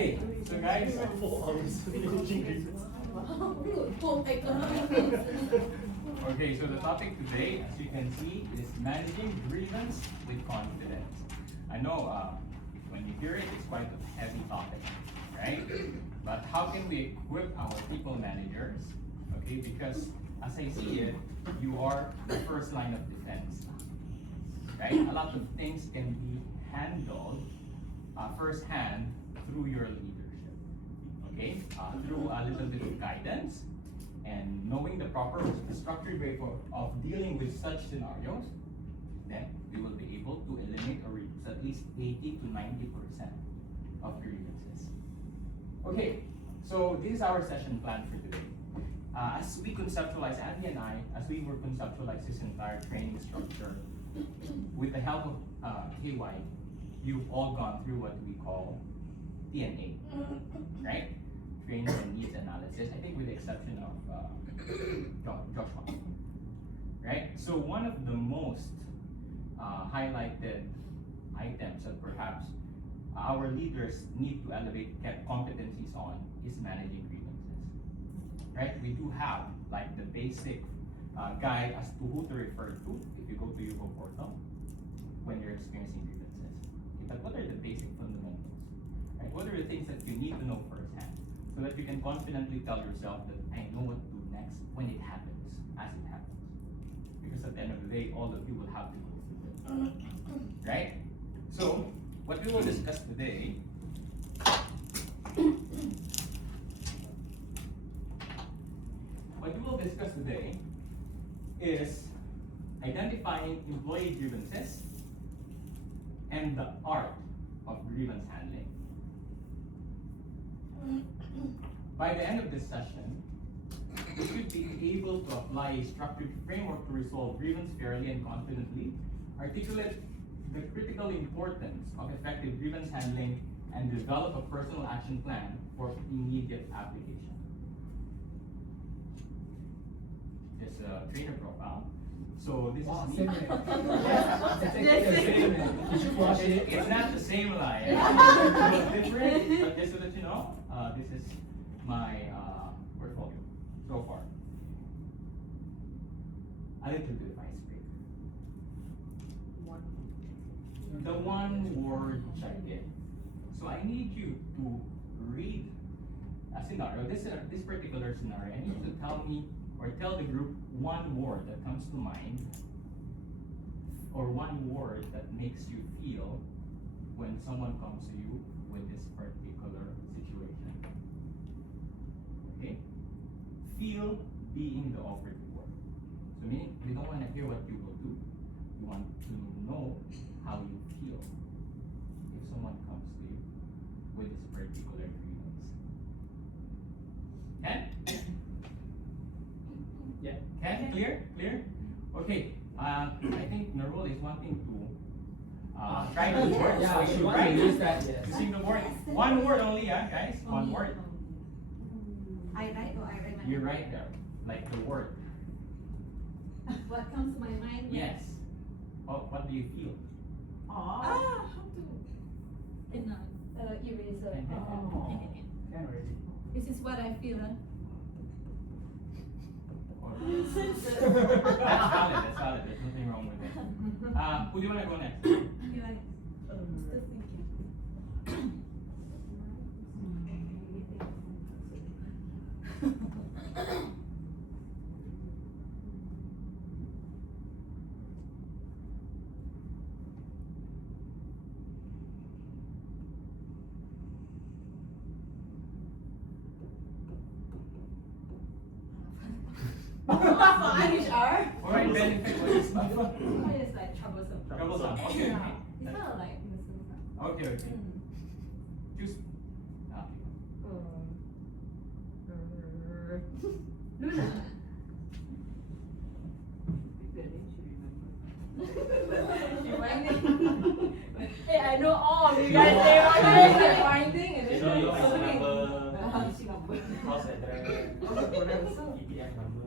Okay, so guys, okay, so the topic today, as you can see, is managing grievance with confidence. I know when you hear it, it's quite a heavy topic, right? But how can we equip our people managers? Okay, because as I see it, you are the first line of defense, right? A lot of things can be handled firsthand through your leadership, okay? Through a little bit of guidance and knowing the proper structured way of dealing with such scenarios, then we will be able to eliminate or reduce at least 80 to 90% of grievances. Okay, so this is our session plan for today. As we conceptualize, Andy and I, as we were conceptualize this entire training structure, with the help of KY, you've all gone through what we call DNA, right? Training and needs analysis, I think with the exception of Joshua, right? So one of the most highlighted items that perhaps our leaders need to elevate competencies on is managing grievances, right? We do have like the basic guide as to who to refer to if you go to your portal when you're experiencing grievances. Okay, but what are the basic fundamentals, right? What are the things that you need to know firsthand so that you can confidently tell yourself that I know what to do next when it happens, as it happens. Because at the end of the day, all of you will have to go through it, right? So, what we will discuss today is identifying employee grievances and the art of grievance handling. By the end of this session, we should be able to apply a structured framework to resolve grievance fairly and confidently, articulate the critical importance of effective grievance handling, and develop a personal action plan for immediate application. This trainer profile. So this is me. It's not the same line. It's different, but just so that you know, this is my portfolio so far. A little bit of icebreaker. The one word check-in. So I need you to read a scenario, this particular scenario. I need you to tell me or tell the group one word that comes to mind or one word that makes you feel when someone comes to you with this particular situation. Okay? Feel being the operative word. So meaning we don't want to hear what you will do. We want to know how you feel if someone comes to you with this particular grievance. Can? Yeah. Can? Clear? Clear? Okay. I think Narul is wanting to try the word. Yeah, so you right. use that. Yes. Using the word. One word only, guys. One word. I write or I write. You write there, like the word. What comes to my mind? Yes. What do you feel? How to? Eraser. This is what I feel. That's valid. That's valid. There's nothing wrong with it. Who do you want to go next? You like? Still thinking. HR? Alright, benefit. What is It's like troublesome. troublesome? Okay. Yeah. It's not like Okay. Okay. Choose. Luna. Hey, I know all of you guys. They're finding and then Your solving. house address, EPN number.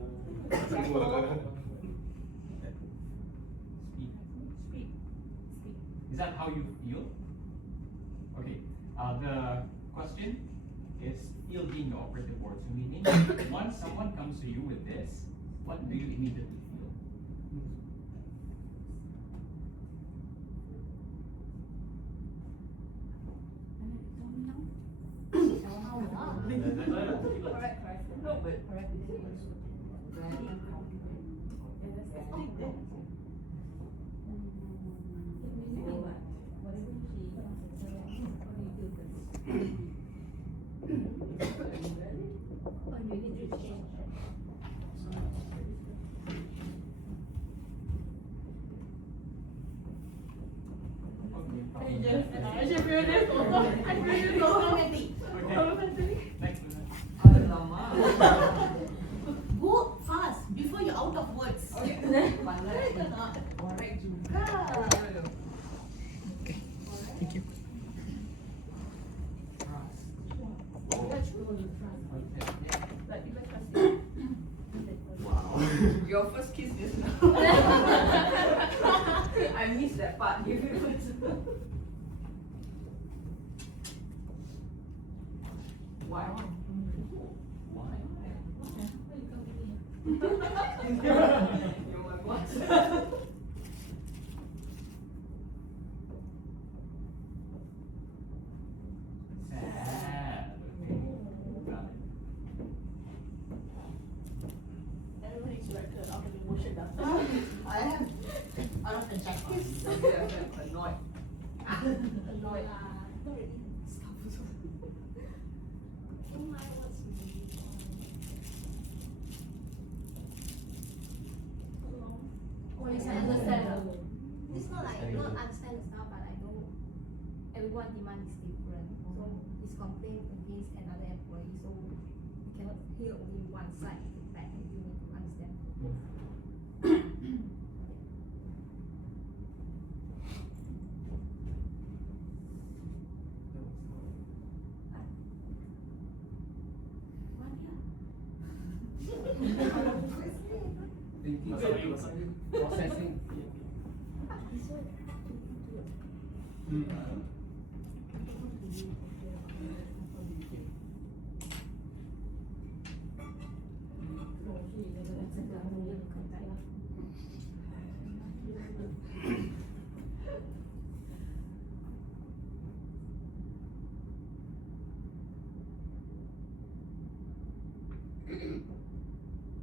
Speak. Is that how you feel? Okay. question is still being the operative word. So meaning, once someone comes to you with this, what do you immediately feel? Correct, correct. No, but correct. Very incompetent. Okay, I should feel this also. I feel this also. next one. Go fast before you're out of words. Correct juga. Thank you. Like people trust you. Wow. Your first kiss is I missed that part. Give me first. Why? Why? You're my boss. Sad. Okay, got it. Everyone is like out of emotion now. I am out of the jacket. I'm annoyed. Annoyed. Oh, you can understand. It's not like not understand the style, but I know everyone demand is different. So it's complaint against another employee, so you cannot hear only one side feedback. You need to understand. Processing.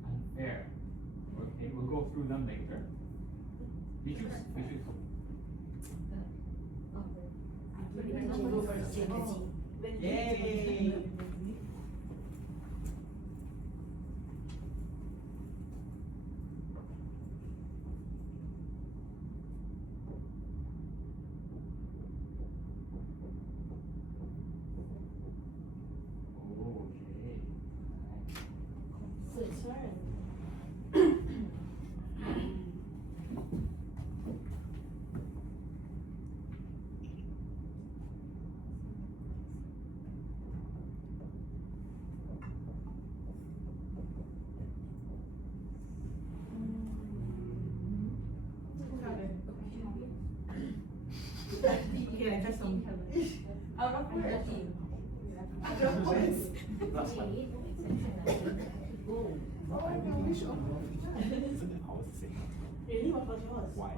Unfair. Okay, we'll go through them later. We choose. Yay! Okay. Okay, I just some. Out of words. Out of words. Last one. Really, what was yours? Why?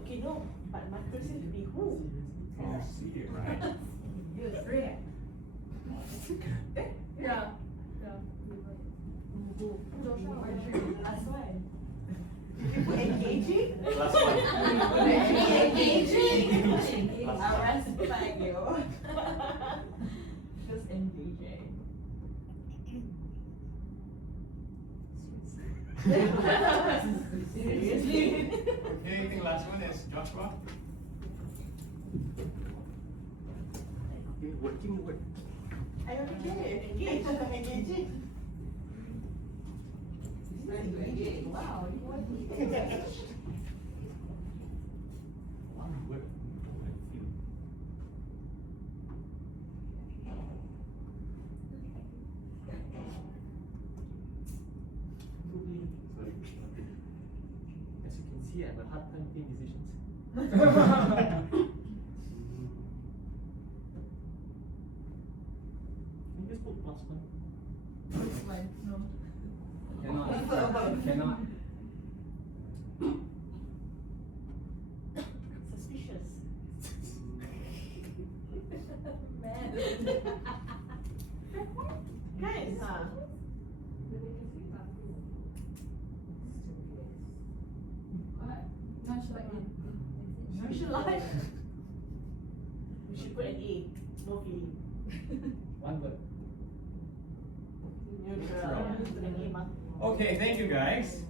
Okay, no, but my question would be who? Oh, see it, right? You're three. Yeah. That's why. Did you put engaging? Last one. Engaging. Last I one. respect you. Just engaging. Seriously? Okay, I think last one is Joshua. Okay, working word. I don't care. Engage. Engaging. Wow, you want me? One word. I feel. Sorry. As you can see, I have a hard time making decisions. Guys, ha? Socialize. We should put an A. No feeling. One word. Neutral. Put an A, ma. Okay, thank you guys.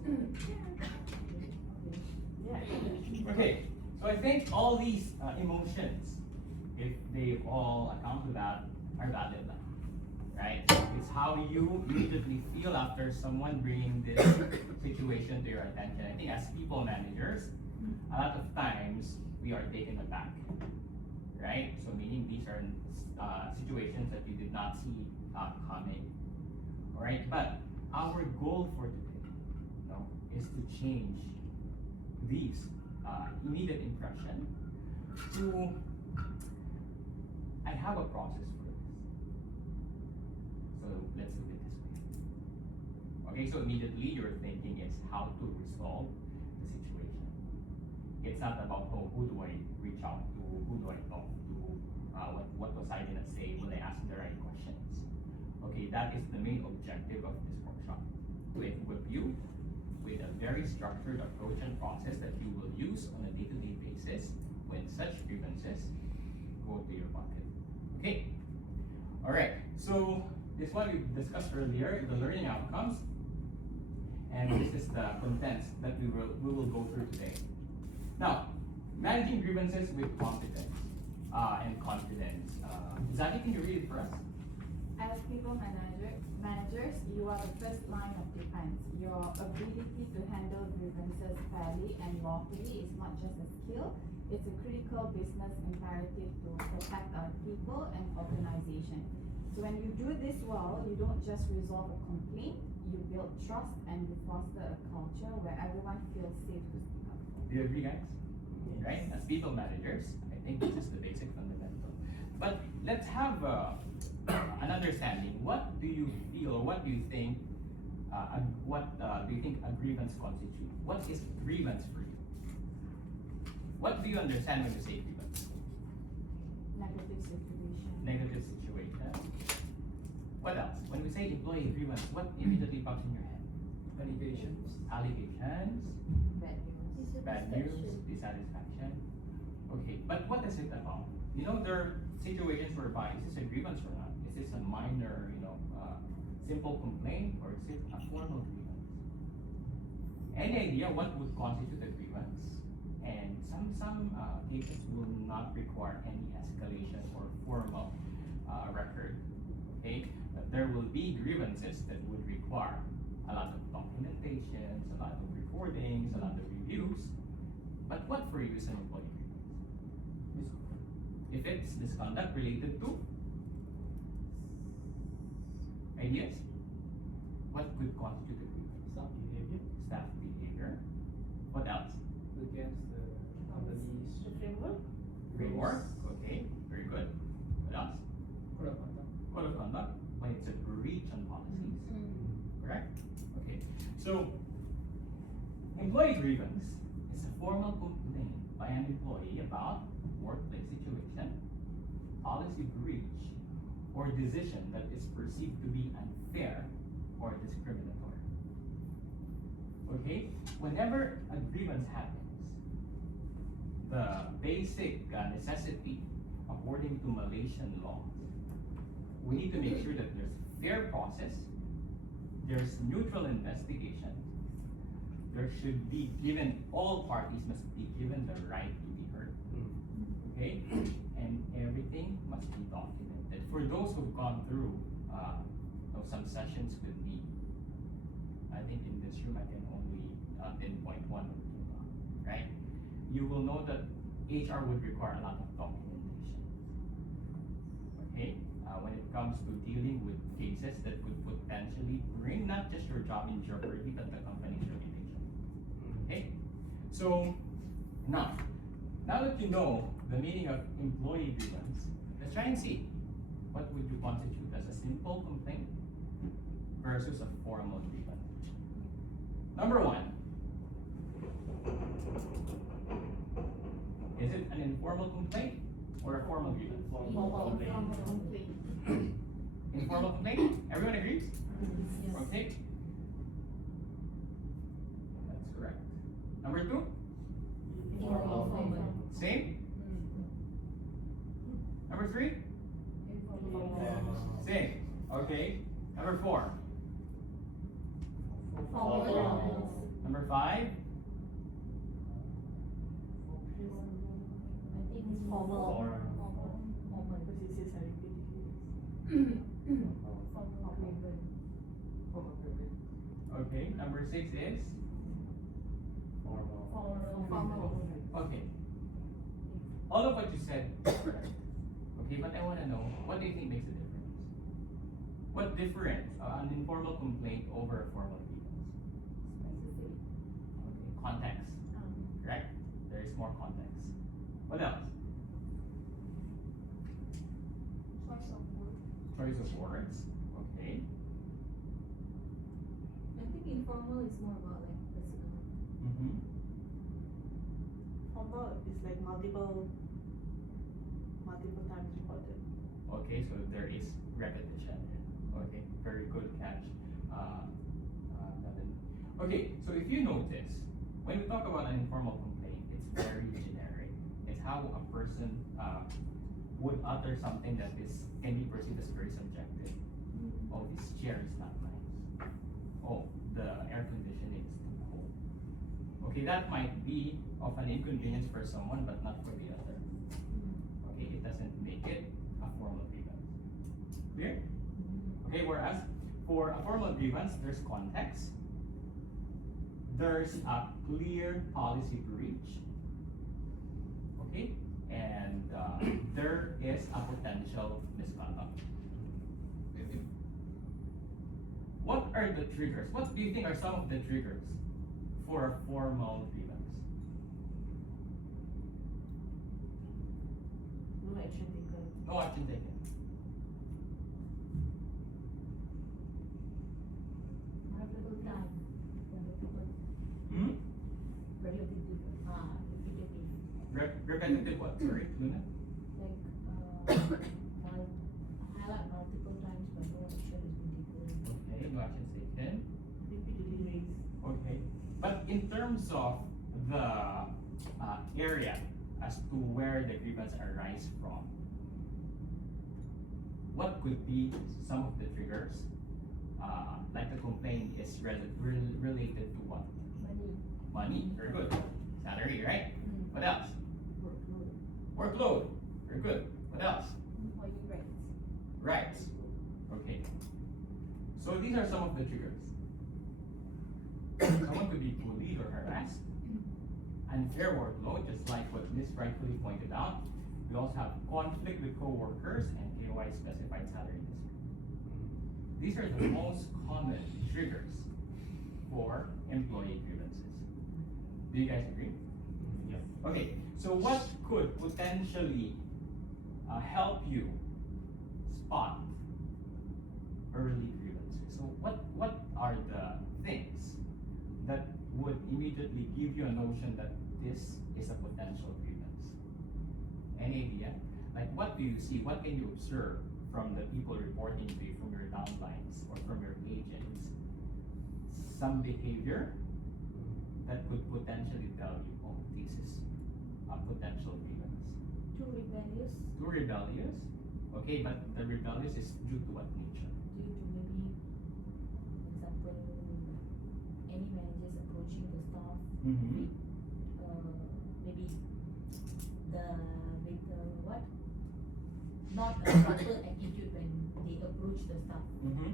Yeah. Okay, so I think all these emotions, if they all account to that, are valid, right? It's how you immediately feel after someone bringing this situation to your attention. I think as people managers, a lot of times we are taken aback, right? So meaning these are situations that you did not see coming, all right? But our goal for today, is to change these immediate impression to, I have a process for this. So let's do it this way. Okay, so immediately you're thinking it's how to resolve the situation. It's not about, oh, who do I reach out to, who do I talk to, what was I gonna say, will I ask the right questions? Okay, that is the main objective of this workshop. To equip you with a very structured approach and process that you will use on a day-to-day basis when such grievances go to your pocket. Okay, all right, so this one we discussed earlier, the learning outcomes, and this is the contents that we will go through today. Now, managing grievances with competence and confidence. Zaki, can you read it for us? As people managers, you are the first line of defense. Your ability to handle grievances fairly and lawfully is not just a skill, it's a critical business imperative to protect our people and organization. So when you do this well, you don't just resolve a complaint, you build trust and you foster a culture where everyone feels safe to speak up. Do you agree, guys? Right? As people managers, I think this is the basic fundamental. But let's have an understanding. What do you feel, or what do you think, do you think a grievance constitutes? What is grievance for you? What do you understand when you say grievance? Negative situation. Negative situation. What else? When we say employee grievance, what immediately pops in your head? Allegations. Allegations, Bad news. bad news, dissatisfaction. Okay, but what is it about? There are situations whereby is this a grievance or not? Is this a minor, simple complaint, or is it a formal grievance? Any idea what would constitute a grievance? And some cases will not require any escalation or formal record. Okay, but there will be grievances that would require a lot of documentations, a lot of recordings, a lot of reviews. But what for you is an employee grievance? If it's misconduct related to ideas, what could constitute a grievance? Staff behavior. Staff behavior. What else? Against the company's The framework? Framework. Okay, very good. What else? code of conduct. Code of conduct, when it's a breach on policies. Correct? Okay. So, employee grievance is a formal complaint by an employee about workplace situation, policy breach, or decision that is perceived to be unfair or discriminatory. Okay? Whenever a grievance happens, the basic necessity according to Malaysian law, we need to make sure that there's fair process, there's neutral investigation, there should be given, all parties must be given the right to be heard. Okay? And everything must be documented. For those who've gone through some sessions with me, I think in this room I can only pinpoint one or two, right? You will know that HR would require a lot of documentation. Okay? When it comes to dealing with cases that could potentially bring not just your job in jeopardy, but the company's reputation. Okay? So, now that you know the meaning of employee grievance, let's try and see what would you constitute as a simple complaint versus a formal grievance. Number one, is it an informal complaint or a formal grievance? Informal complaint. Informal complaint? Everyone agrees? Yes. Okay. That's correct. Number 2? Informal. Same? Number 3? Same. Okay. Number 4? Formal. Number 5? I think it's Formal. Because it says I Okay. Number 6 is? Okay. All of what you said is correct. Okay, but I want to know, what do you think makes a difference? What difference an informal complaint over a formal grievance? specific. Okay, context, correct? There is more context. What else? Choice of words. Okay. I think informal is more about like personal. Mm-hmm. Formal is like multiple times reported. Okay, so there is repetition. Okay, very good catch. Nathan. Okay, so if you notice, when we talk about an informal complaint, it's very generic. It's how a person would utter something that can be perceived as very subjective. Oh, this chair is not nice. Oh, the air conditioning is too cold. Okay, that might be of an inconvenience for someone, but not for the other. Okay, it doesn't make it a formal grievance. Clear? Okay, whereas for a formal grievance, there's context, there's a clear policy breach, okay, and there is a potential misconduct. What are the triggers? What do you think are some of the triggers for a formal grievance? No action taken. No action taken. Multiple times. Hmm? Repetitive. Repetitive. Repetitive what? Sorry, Luna? Like highlight multiple times but no action has been taken. Okay, no action taken. Repeatedly raised. Okay, but in terms of the area as to where the grievance arise from, what could be some of the triggers? Like the complaint is related to what? Money. Money, very good. Salary, right? What else? Workload. Workload, very good. What else? Employee rights. Rights. Okay. So these are some of the triggers. Someone could be bullied or harassed. Unfair workload, just like what Ms. rightfully pointed out. We also have conflict with co-workers and KOI specified salary dispute. These are the most common triggers for employee grievances. Do you guys agree? Yes. Okay, so what could potentially help you spot early grievances? So what are the things that would immediately give you a notion that this is a potential grievance? Any idea? Like, what do you see? What can you observe from the people reporting to you, from your downlines or from your agents? Some behavior that could potentially tell you, oh, this is a potential grievance. Too rebellious Too rebellious? Okay, but the rebellious is due to what nature? due to maybe, for example, any managers approaching the staff Mm-hmm. with maybe with what? Not a proper attitude when they approach the staff. Mm-hmm.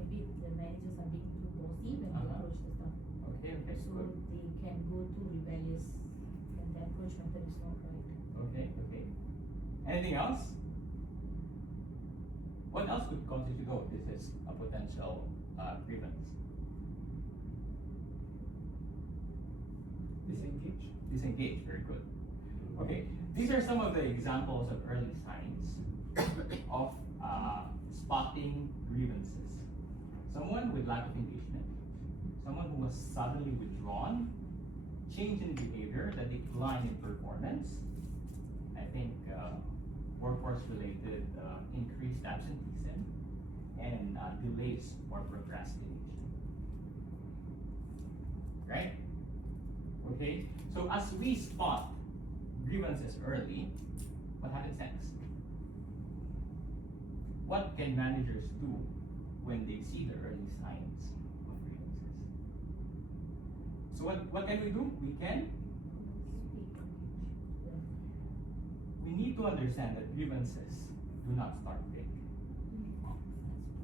Maybe the managers are being too bossy when they approach the staff. Okay, okay, So good. they can go too rebellious and the approach method is not right. Okay, okay. Anything else? What else could constitute, oh, this is a potential grievance? Disengage. Disengage, very good. Okay, these are some of the examples of early signs of spotting grievances. Someone with lack of engagement, someone who was suddenly withdrawn, change in behavior, the decline in performance, I think workforce-related increased absenteeism and delays or procrastination. Right? Okay, so as we spot grievances early, what happens next? What can managers do when they see the early signs of grievances? So what can we do? We need to understand that grievances do not start big.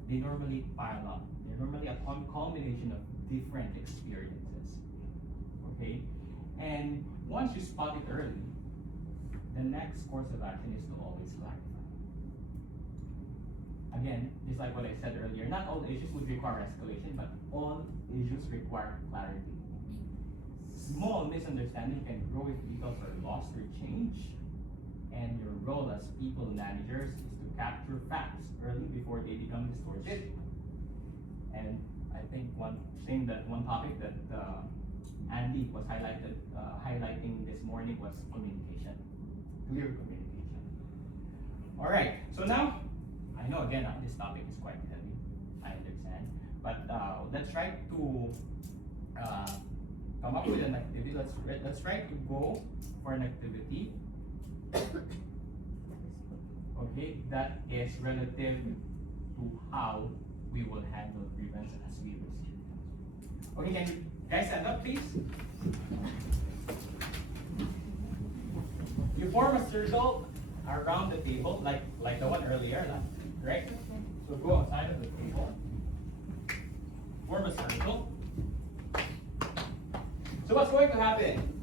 They normally pile up. They're normally a culmination of different experiences. Okay? And once you spot it early, the next course of action is to always clarify. Again, just like what I said earlier, not all issues would require escalation, but all issues require clarity. Small misunderstanding can grow if details are lost or changed, and your role as people managers is to capture facts early before they become distorted. And I think one topic that Andy was highlighting this morning was communication, clear communication. All right, so now, I know again this topic is quite heavy, I understand, but let's try to come up with an activity. Let's try to go for an activity, okay, that is relative to how we will handle grievance as we receive them. Okay, can you guys stand up, please? You form a circle around the table, like the one earlier, right? So go outside of the table, form a circle. So what's going to happen?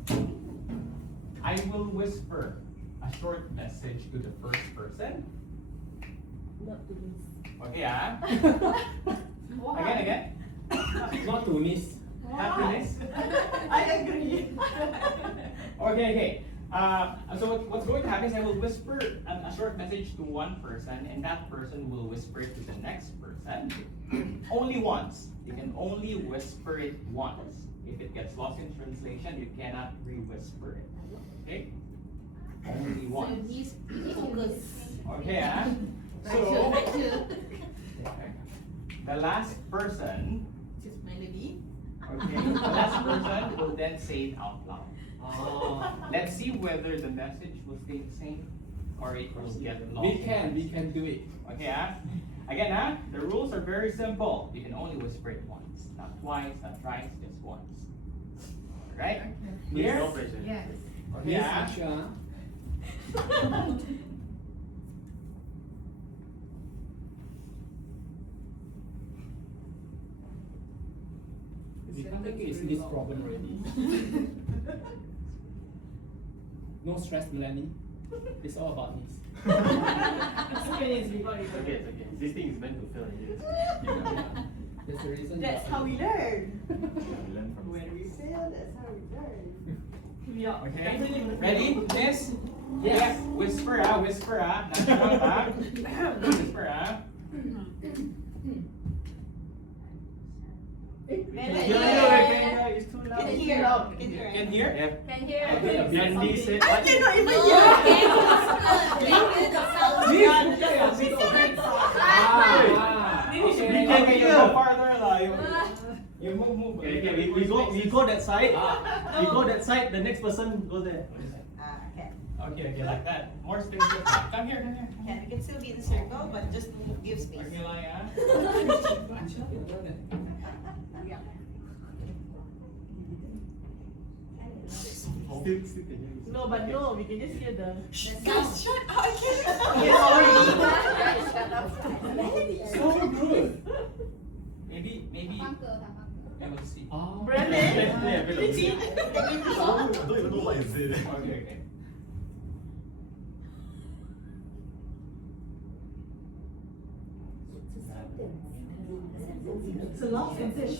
I will whisper a short message to the first person. Not to miss. Okay, Again. Not to miss. Not to miss. I agree. Okay. So what's going to happen is I will whisper a short message to one person, and that person will whisper it to the next person. Only once. You can only whisper it once. If it gets lost in translation, you cannot re-whisper it. Okay? Only once. Focus. Okay, So the last person, Just melody. okay, the last person will then say it out loud. Let's see whether the message will stay the same or it will get lost. We can do it. Okay, Again, the rules are very simple. You can only whisper it once, not twice, not thrice, just once. Right? Clear? Yes. Okay, Miss Asha. We can't take it this problem already. No stress, Melanie. It's all about this. It's okay. This thing is meant to fill in. There's a reason. That's how we learn. We learn from When we fail, that's how we learn. Okay, ready? Miss? Yes. Whisper, whisper, Not shout, Whisper, It's too loud. Can hear. Can hear? Can hear. Andy said I what? cannot even No, Okay, we can go farther. You move. Okay, we go that side. We go that side. The next person goes there. Okay. Okay, like that. More space. Come here. Yeah, we can still be in the circle, but just give space. Okay, Laya. Yeah. No, but no, we can just hear the. Guys, shut up! I can't. Shut up. So good. Maybe. I will see. Brennan, did you? I don't even know what is it. Okay. It's a long sentence.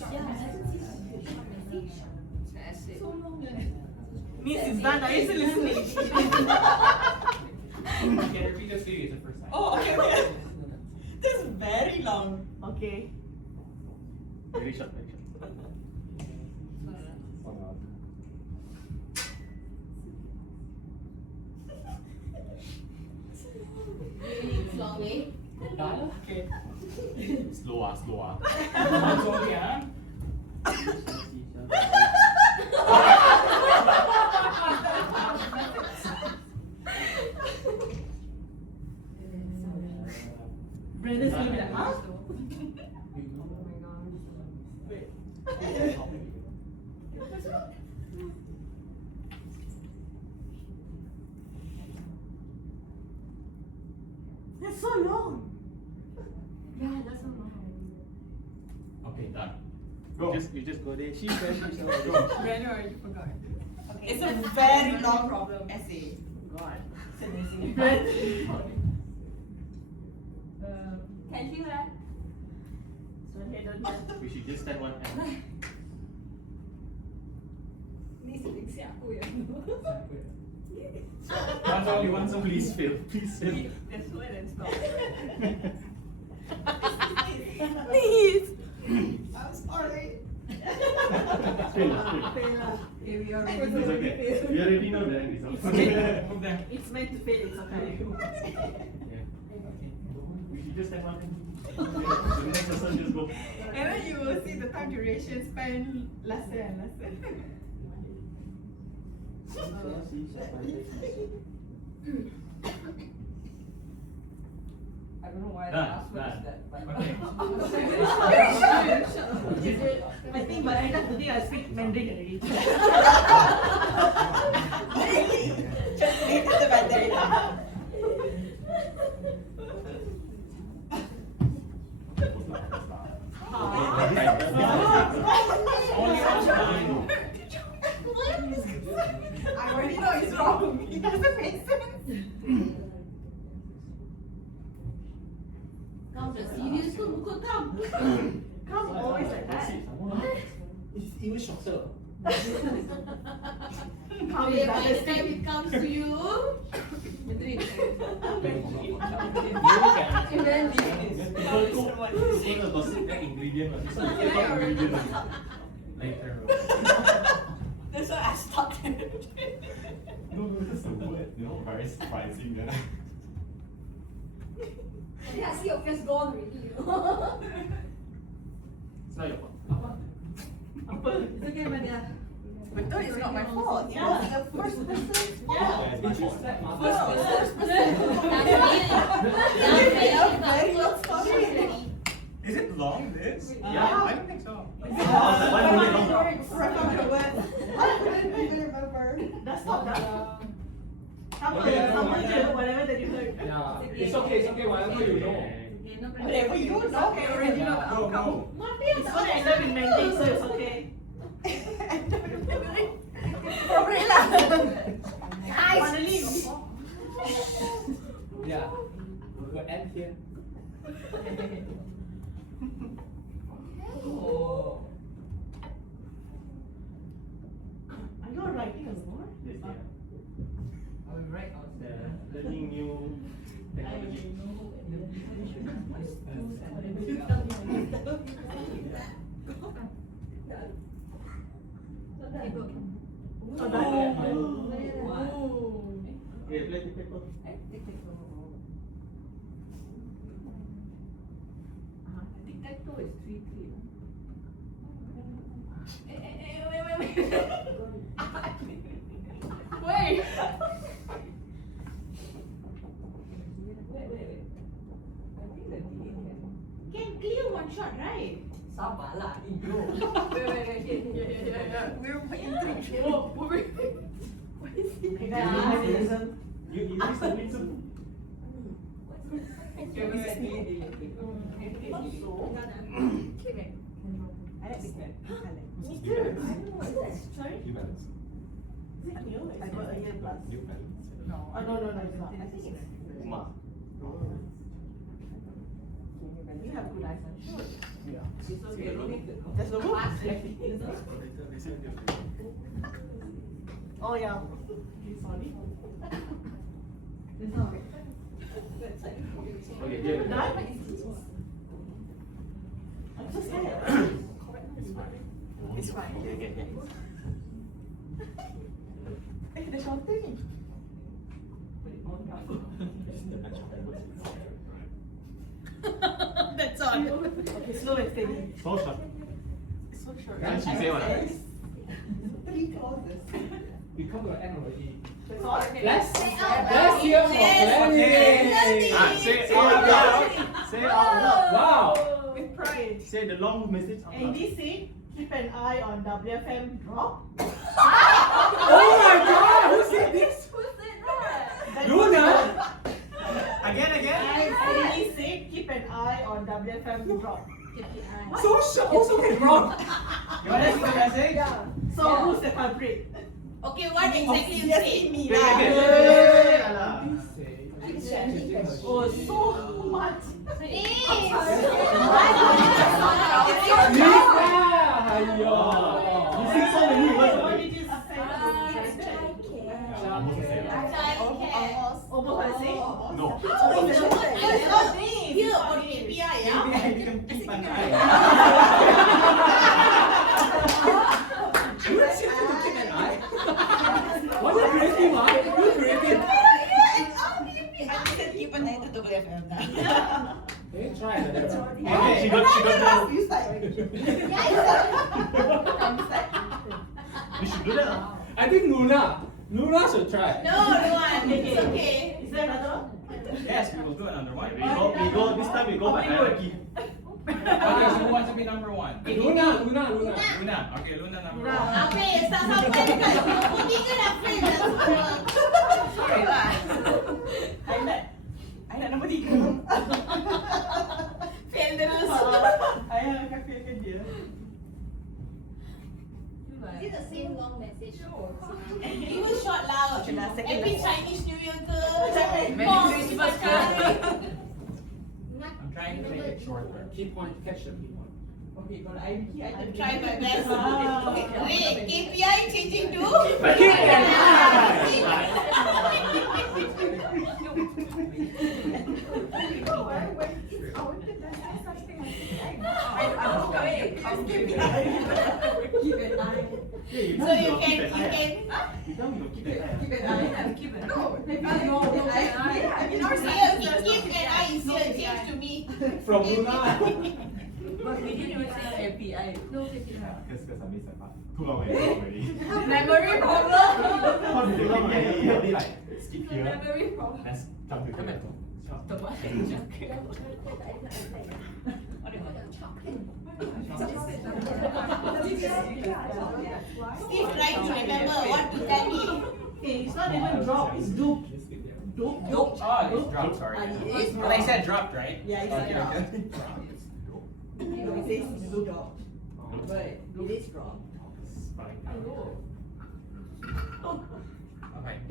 So long. Miss is done. Are you still listening? You can repeat the series the first time. Oh, okay. This is very long. Okay. Very short. slowly. Okay. Slow ah, slow ah. Sorry, ah. Brandon's gonna be like, huh? That's so long. Yeah, that's so long. Okay, done. You just go there. She's very special. Brandon already forgot. Okay, It's a that's very one long problem essay. God. Can you that? We should just stand one hand. Ni sediksi aku ya. Once only, once only. Please fail. Please fail. That's why then stop. Please. I'm sorry. Fail. Okay, we already It's know. okay. We already know the end result. Move them. It's meant to fail, it's okay. Yeah. We should just stand one hand. The next person just go. And then you will see the time duration spend lesser and lesser. I don't know why the Done, last one done. is that, but Okay. I think by the end of the day I speak Mandarin already. It's the battery. Only one time. I already know it's wrong. It doesn't make sense. Come, the serious tu muka come. Come always like that. It's even shorter. Come Okay, is by like the time it comes to you, Madrid. People gonna gossip that ingredient. This one is not ingredient. Later. That's why I stopped it. No, that's the word. You know, very surprising. Yeah, I see your face gone already. You know? It's not your fault. It's okay, Madia. But no, it's not my fault. It was the first person. Yeah, it's my fault. First person. Very long story. Is it long, this? Yeah. I don't think so. One minute long. I forgot the words. I couldn't even remember. That's not that. Okay, Someone tell whatever that you heard. Yeah. It's okay, whatever you know. Whatever you don't know, you already know the Go, outcome. go. It's gonna end up in Mandarin, so it's okay. Appropriate lah. Finally. Yeah. We'll end here. Oh. Are you all writing as well? Yes, yeah. I will write out Learning new technology. Oh, that. Okay, play the paper. Tic-tac-toe is 3-3. Wait. Can clear one shot, right? Sabarlah, Indo. We're intrigued. What is it? You listen, listen. I like tic-tac. Me too. I don't know what is that. Sorry? New Balance. Is it new? I got a year plus. New Balance. No, Oh, no, it's not. I think it's. Uma. You have good eyes, I'm sure. Yeah. it's okay. No need to There's no book? Oh, yeah. Sorry. It's not okay. Okay, here. Done? I'm so scared. It's fine. It's fine. Okay. Hey, the shorting. Put it on. Okay, slow and steady. So short. So short. Then she say what? 3 clauses. We come to the end already. That's all? Let's hear from Granny. Say it out loud. Say it out loud. Wow. With pride. Say the long message out And loud. this thing, keep an eye on WFM drop. Oh my God! Who said this? Who said that? Luna. Again. And this thing, keep an eye on WFM drop. So short. Also can wrong. You want to see the message? So who's the culprit? Okay, what exactly you say? me Oh, so much. Ayo. You sing so many words. What did you say? Almost the same. Almost what I say? No. Here on KPI, yeah? Maybe I can keep an eye. You said to keep an eye. What you creative, huh? You creative. I said keep an eye to WFM. Okay, try another one. Okay, she got You start already. You should do that. I think Luna should try. No, it's okay. Is there another one? Yes, we will do another one. We go, this time we go by hierarchy. Okay, so who wants to be number one? Luna. Luna. Okay, Luna number one. Okay, sampai dekat putih ke dah fail dah semua. Sorry lah. I nak nombor 3. Fail terus. Ayah akan failkan dia. Is it the same long message? It was short lah. Happy Chinese New Year ke. Merry Christmas ke. I'm trying to make it shorter. Key point, catch the key point. Okay, kalau I key I I'm trying my best. Ah. Okay, wait, KPI changing to? Keep an eye. So you can. You tell me you keep an eye. Keep an eye. Keep an eye is here, change to me. From Luna. But we didn't even say API. No API. Because I missed that part. Too long already. Memory problem. How did you long already? You only like skip here. Memory problem. Let's jump to here. Steve trying to remember what to tell me. Okay, it's not even drop, it's dupe. Dupe. Oh, it's dropped, sorry. But I said dropped, right? Yeah, it's Okay, dropped. okay. It says dupe. But it is drop. Okay.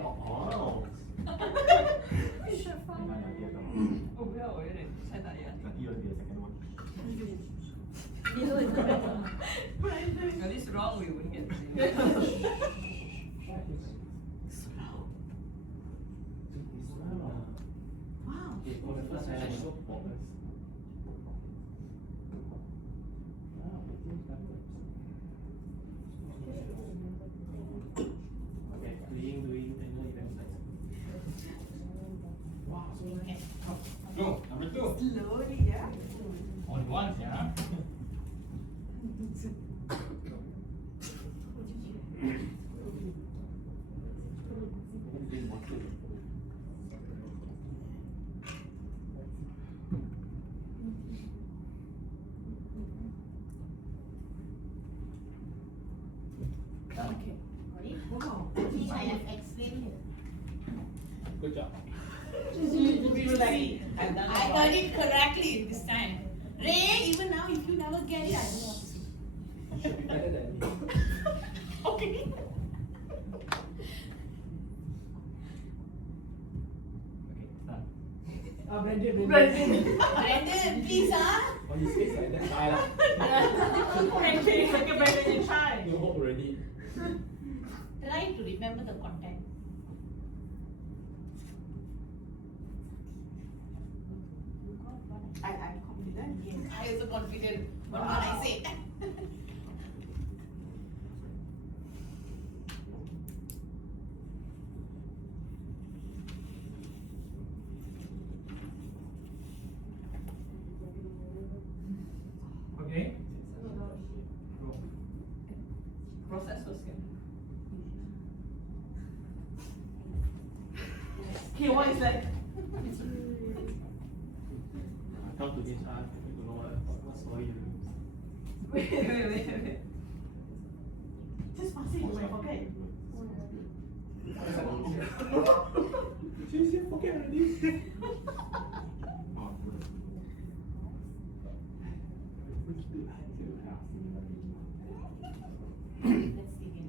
Oh. Oh, well, already. Saya tak ya. Nanti you'll be the second one. Got this wrong, we wouldn't get Wow. Okay, for the first one, so focus. Okay, doing annual event sites. Wow, so nice. Go, number two. Slowly, yeah. Only once, yeah? Okay. Ready? Wow. I have explained it. Good job. I got it correctly this time. Ray, even now, if you never get it, I don't know what to say. You should be better than me. Okay. Okay, done. Brandon. Please, huh? On his face like that, try lah. Brandon, you try. You hope already. Try to remember the content. I'm confident. Yes, I also confident on what I said. Okay, what is that? Come to HR, you don't know what story you Wait. Just pass it to my pocket. She's here, forget already. Let's begin.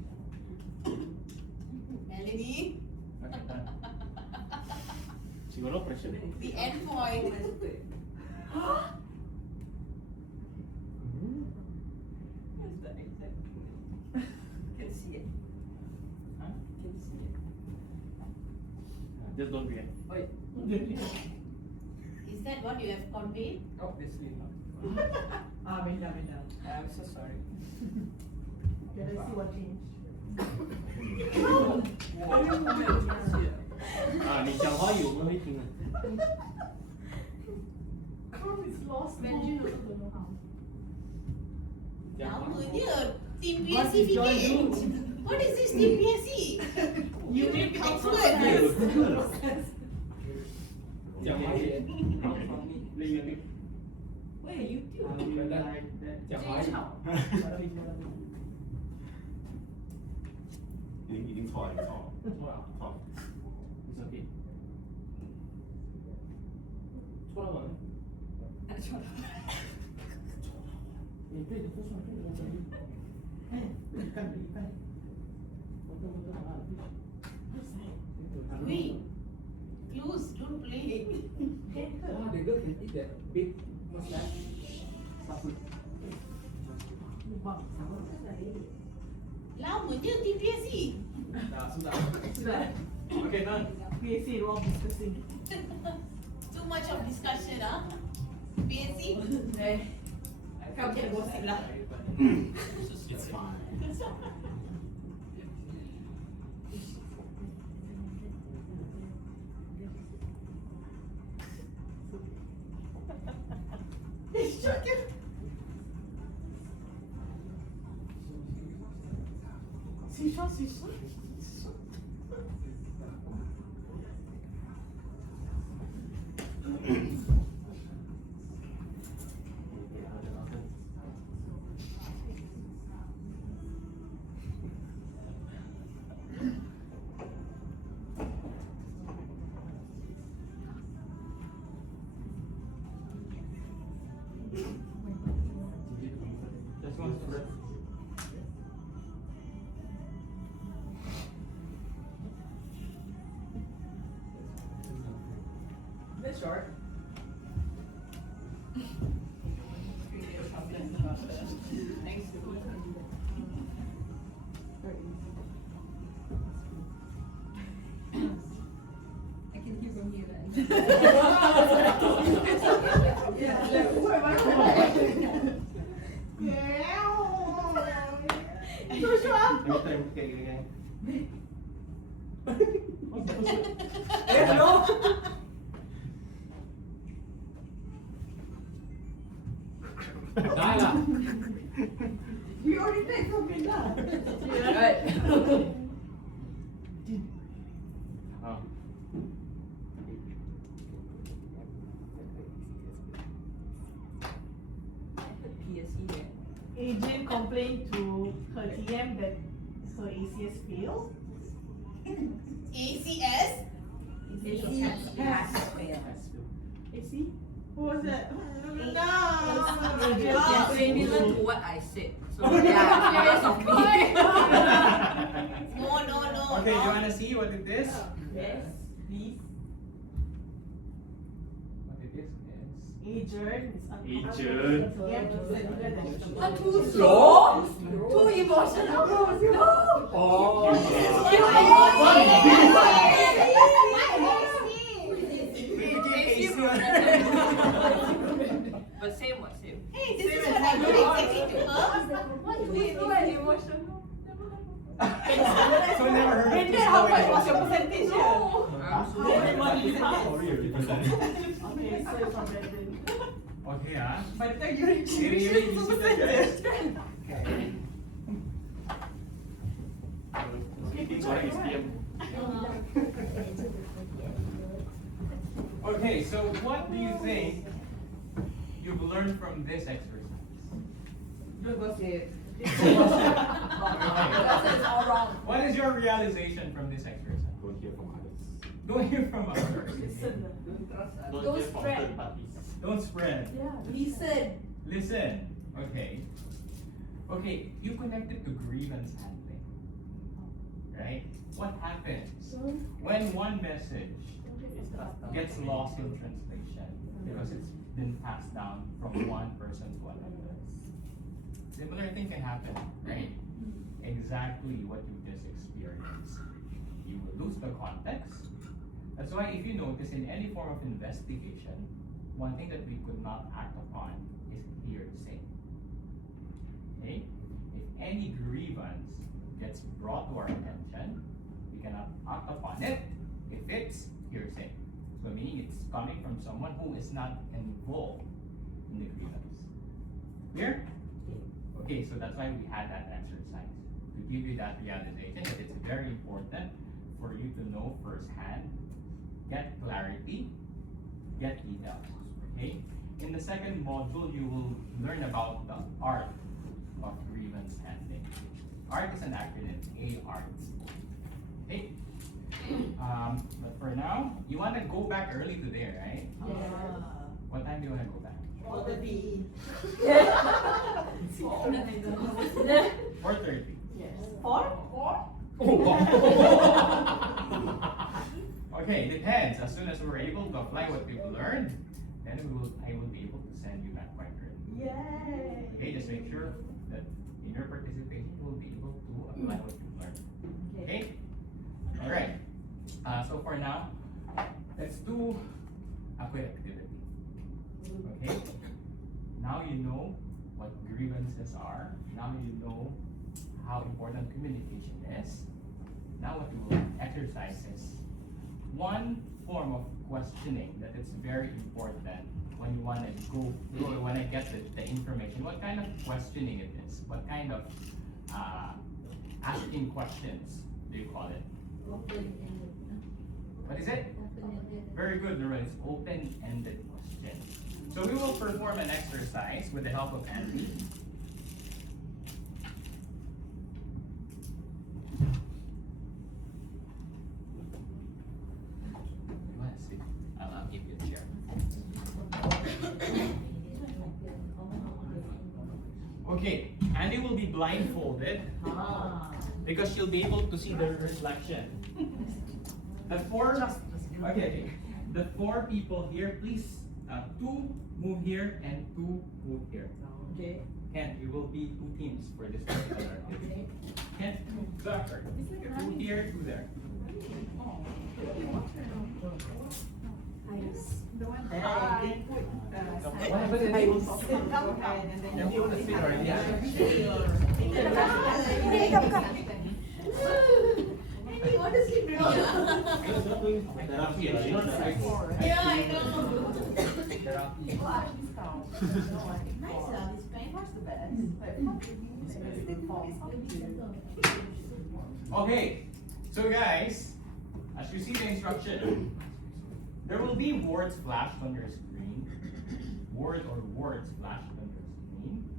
Melanie, Okay, done. She got no pressure. the end point. Where's the exact? Can see it. Huh? Can see it. Just don't react. Wait. Is that what you have conveyed? Obviously not. Benda. I'm so sorry. Okay, let's see what changed. 你讲华语我们会听的。 Calm is lost. Mandarin also don't know how. Namanya team What PSC is your fikir. name? What is this team PSC? You need expert. 讲华语。Where are you? 讲华语。已经错了，已经错了，错了。错了。 It's okay. 错了吗？你对的不算对的，哎，一半。Wait. Close. Don't play. Wow, the girl can eat that big, what's that? Saput. Lamanya team PSC. Sudah. Okay, done. PSC wrong discussing. Too much of discussion, huh? PSC. Come here, gossip lah. It's fine. Sisha. Just one breath. That's short. Thanks. I can hear from here, right? Every time kayak gini. Hello. Dah lah. We already take from Benda. Right. Ah. PSC there. Adrian complained to her TM that her ACS failed. ACS. AC? Who was that? Yeah, Similar to what I said. So yeah, curious of me. No. Okay, you wanna see what it is? Yes, please. What it is? Adrian is Adrian. TM to send her that. Too slow? Too emotional? No. Oh. But same what same. Hey, this is what I do exactly to her. Too emotional. So never heard of Benda, this how much going was your on. percentage here? Sorry, you present. Okay, so it's from Brendan. Okay, ah. By the time you reach Maybe you need to sit there, guys. Sorry, it's PM. Okay, so what do you think you've learned from this exercise? Don't go say it. Okay. It's all wrong. What is your realization from this exercise? Don't hear from others. Don't hear from others. Listen. Don't trust others. Don't Don't hear from spread. third parties. Don't spread. Listen. Listen. Okay. Okay, you connected to grievance handling. Right? What happens when one message gets lost in translation because it's been passed down from one person to another? Similar thing can happen, right? Exactly what you just experienced. You will lose the context. That's why if you notice in any form of investigation, one thing that we could not act upon is hearsay. Okay? If any grievance gets brought to our attention, we cannot act upon it if it's hearsay. So meaning it's coming from someone who is not involved in the grievance. Clear? Okay, so that's why we had that exercise, to give you that realization that it's very important for you to know firsthand, get clarity, get details. Okay? In the second module, you will learn about the art of grievance handling. ART is an acronym, ART. Okay? But for now, you want to go back early today, right? What time do you want to go back? All the PE. 4:30. Yes. 4? Okay, depends. As soon as we're able to apply what we've learned, then I will be able to send you back quite early. Yay. Okay, just make sure that in your participation you will be able to apply what you've learned. Okay? Alright. So for now, let's do a quick activity. Okay? Now you know what grievances are. Now you know how important communication is. Now what you will exercise is one form of questioning that it's very important when you want to when I get the information. What kind of questioning it is? What kind of asking questions do you call it? What is it? Very good, Nora. It's open-ended question. So we will perform an exercise with the help of Andy. I'll give you a chair. Okay, Andy will be blindfolded because she'll be able to see the reflection. The four people here, please, 2 move here and 2 move here. Okay. Ken, you will be 2 teams for this particular activity. Ken, Doctor, 2 here, 2 there. The one Hey, I they put, What happened to I will the- sit and then Yeah, we want to sit already. Hey, what does he bring? Therapy, you know that. Yeah, I know. Therapy. Nice, this paint was the best. Okay, so guys, as you see the instruction, there will be words flashed on your screen. Words flashed on your screen.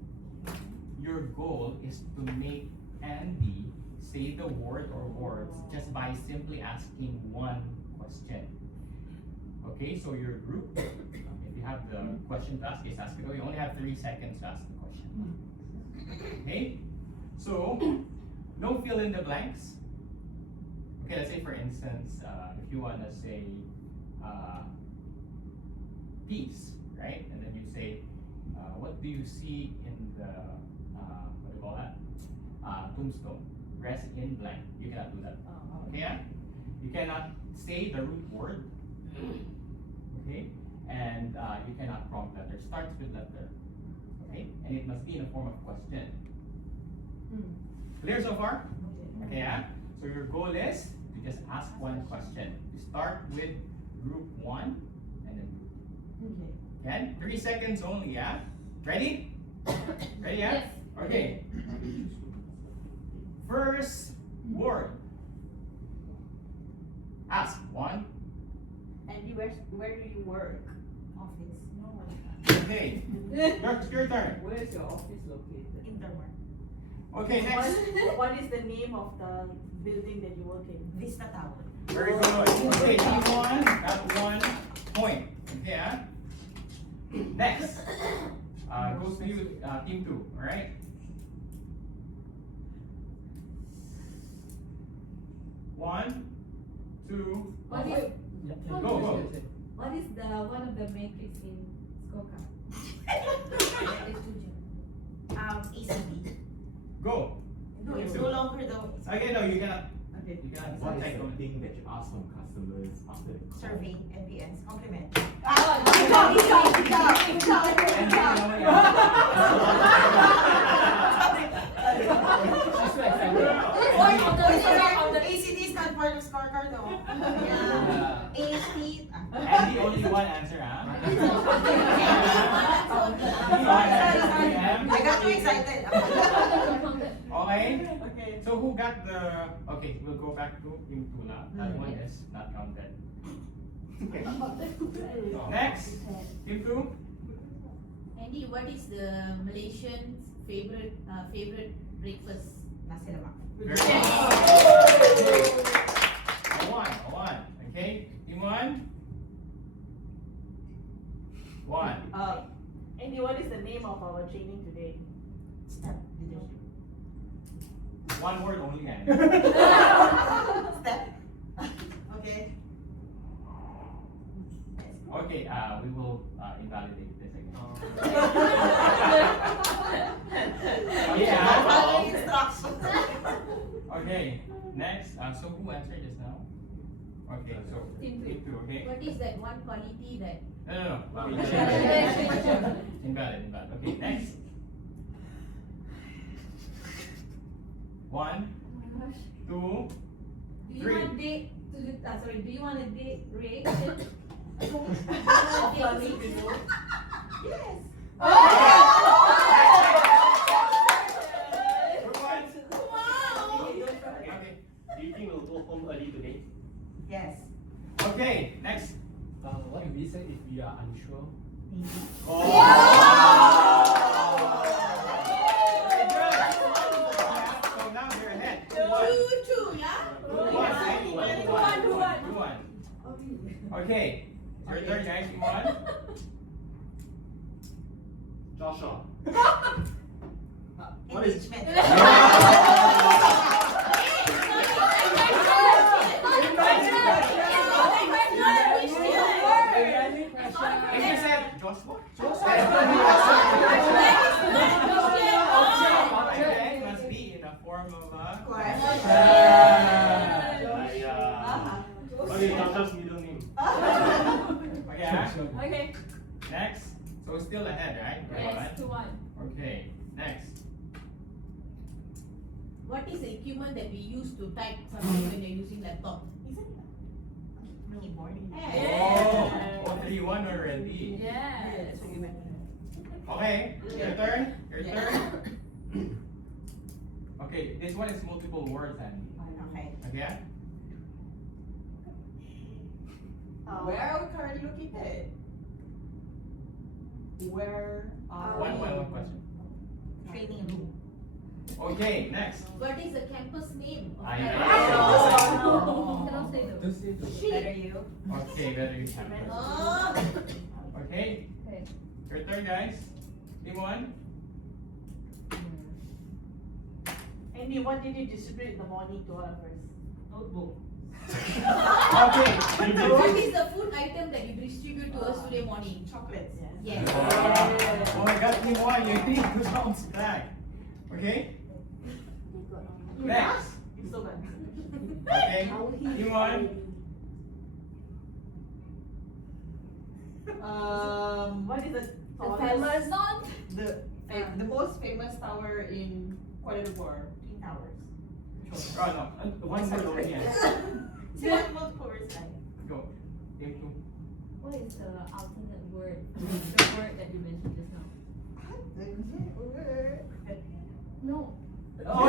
Your goal is to make Andy say the word or words just by simply asking one question. Okay, so your group, if you have the question to ask, just ask it. You only have 3 seconds to ask the question. Okay, so no fill in the blanks. Okay, let's say for instance, if you want to say peace, right? And then you say, what do you see in the, what do you call that? Tombstone. Rest in blank. You cannot do that. Okay, yeah? You cannot say the root word. Okay? And you cannot prompt letter. Starts with letter. Okay? And it must be in a form of question. Clear so far? Okay, yeah? So your goal is to just ask one question. You start with group 1 and then group 2. Okay? 3 seconds only, yeah? Ready? Ready, yeah? Yes. Okay. First word. Ask. 1. And you where do you work? Office. No. Okay, your turn. Where is your office located? Intermark. Okay, next. What is the name of the building that you work in? Vista Tower. Very good. Okay, team one got 1 point. Okay, huh? Next. Goes to you, team two, alright? One, two, What is go, go. what is the one of the matrix in scorecard? ACD. Go. No, it's no longer the Okay, no, you cannot. Okay. You cannot. What is take them. something that you ask from customers after the call? survey, NPS, compliment. She's so excited. ACD is not part of scorecard though. Yeah. AC. Andy, only one answer, huh? I got too excited. Okay. Okay. So who got the? Okay, we'll go back to team two now. That one is not counted. Next, team two. Andy, what is the Malaysian favorite breakfast? Nasi lemak. Very good. One. Okay, team one. One. Andy, what is the name of our training today? Step leadership. One word only, Andy. Step. Okay. Okay, we will invalidate this again. Yeah. Following instructions. Okay, next. So who answered just now? Okay, so Team two. team two. Okay. What is that one quality that? No. Invalid. Okay, next. One, two, Do you three. want date? Do you want a date reaction? Yes. Good one. Okay. Do you think we'll go home early today? Yes. Okay, next. What do we say if we are unsure? Oh. Very good. So now you're ahead. 2-1. 2-1. Okay, your turn, guys. 2-1. Joshua. What is engagement? If you said Joshua, okay, must be in a form of a Question. What is Joshua's middle name? Okay, huh? Okay. Next. So it's still ahead, right? Yes, 2-1. Okay, next. What is the equipment that we use to type something when you're using laptop? Keyboard. Oh, 3-1 already. Yes. Okay, your turn. Okay, this one is multiple words, Andy. Okay. Okay? Where are we currently located? Where are One question. Training room. Okay, next. What is the campus name? Of I that? know. Cannot say no. Don't say no. Better you. Okay, better you have it. Okay, Okay. your turn, guys. Team one. Andy, what did you distribute in the morning to all of us? Notebook. Okay. What is the food item that you distribute to us today morning? Chocolates. Yes. Oh my God, team one, you need to bounce back. Okay, next. You still got Okay, team one. what is the The tallest? famous song? The most famous tower in Kuala Lumpur. Twin Towers. Oh no, one word only. Yes. See what multiple words like? Go. Team two. What is the alternate word? The word that you mentioned just now. No. Oh,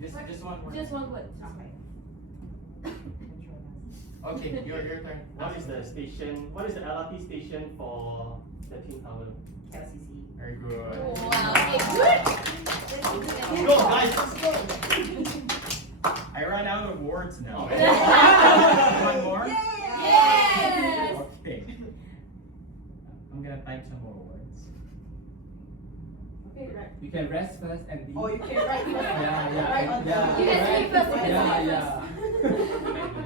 just one word. Just one word. Okay. Okay, your turn. What is the station? What is the LRT station for the Twin Tower? LCC. Very good. Wow, okay, good. Let's go, guys. Let's go. I ran out of words now. Yeah. One more? Yes. Okay. I'm gonna type some more words. Okay, right. You can rest first and be. Oh, you can write first. Yeah, Write on yeah. the. You can sleep first, you can Yeah, sleep yeah.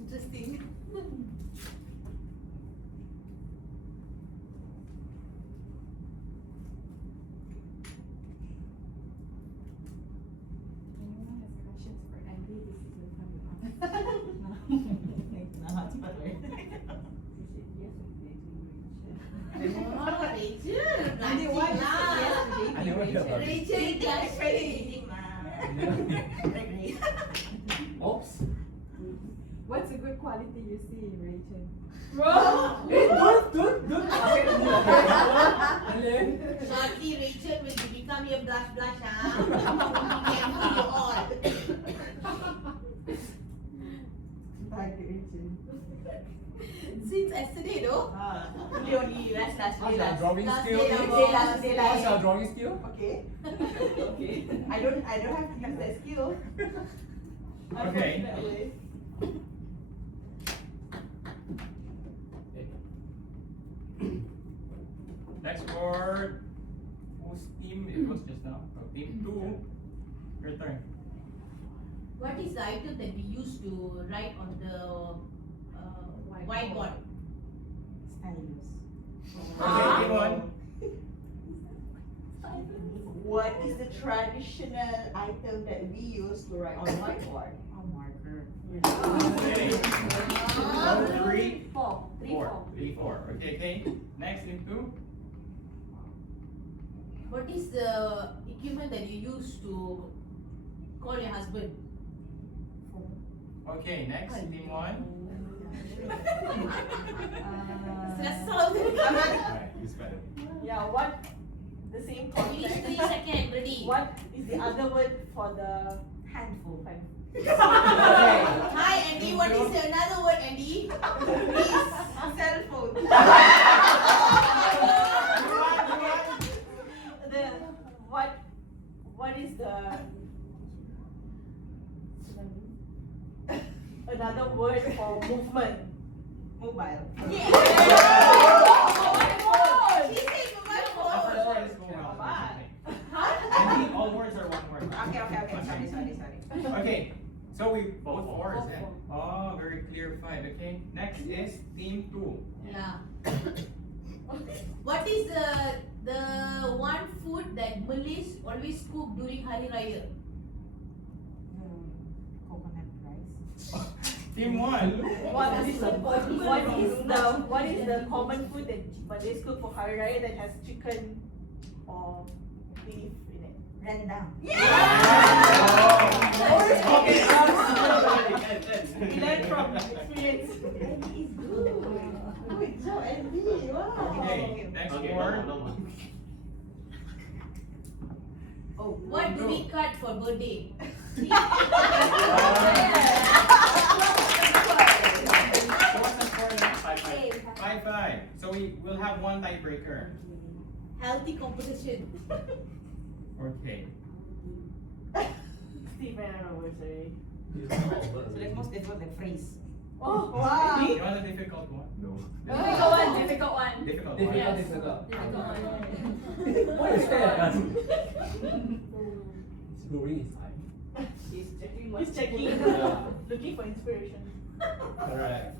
Interesting. Anyone has questions for Andy, this is the time to ask. Nah, cepat weh. Oh, Rachel. Nanti why you say yes to I never heard about this. Rachel blushing. Oops. What's a good quality you see in Rachel? Don't. Shortly, Rachel will become your blush, ah. He can do you all. Bye, Rachel. Since yesterday, though. Today only last How's day your last. drawing Last skill? day, last day, How's your drawing skill? Okay. Okay. I don't have to use that skill. Okay. Unfortunately. Next word. Whose team it was just now? Oh, team 2. Your turn. What is the item that we used to write on the whiteboard? Stylus. Okay, team 1. What is the traditional item that we use to write on whiteboard? A marker. Okay. Ah. 3, 4. 3, 4. Okay. Next, team 2. What is the equipment that you use to call your husband? Okay, next, team 1. Stressful. Alright, you spell it. Yeah, what? The same Finish concept. 3 seconds, ready. What is the other word for the handful? Hi, Andy. What is another word, Andy? Please. Cell phone. The what is the another word for movement? Mobile. Yeah. She said mobile The phone. first word is mobile. What? I think all words are one word. Okay. Sorry. Okay, so we both 4 is it? Oh, very clear 5. Okay, next is team 2. Yeah. What is the one food that Malays always cook during Hari Raya? Coconut rice. Team 1. What is the common food that Malays cook for Hari Raya that has chicken or beef in it? Rendang. Okay, We learn from experience. Good job, Andy. Wow. Okay, next Okay, word. no. Oh, What do we cut for birthday? Five, 5. So we will have one tiebreaker. Healthy composition. Okay. Steve ran out of words already. So let's most difficult the phrase. Oh, wow. You want a difficult one? No. Difficult one. Difficult one. Difficult. Difficult What is that? one. It's lowering his eye. He's checking. Yeah. Looking for inspiration. Correct.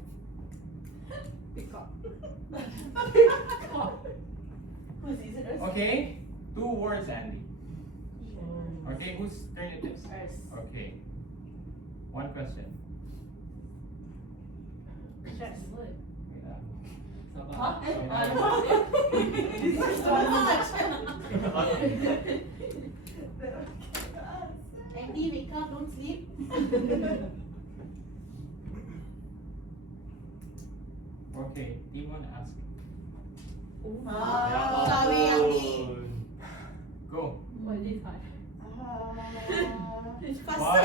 Who's is it us? Okay, 2 words, Andy. Okay, whose turn it is? Us. Okay. 1 question. Chess. Sabar. This is too much. Andy, wake up, don't sleep. Okay, team 1 ask. Sorry, Andy. Go. What is hard? Faster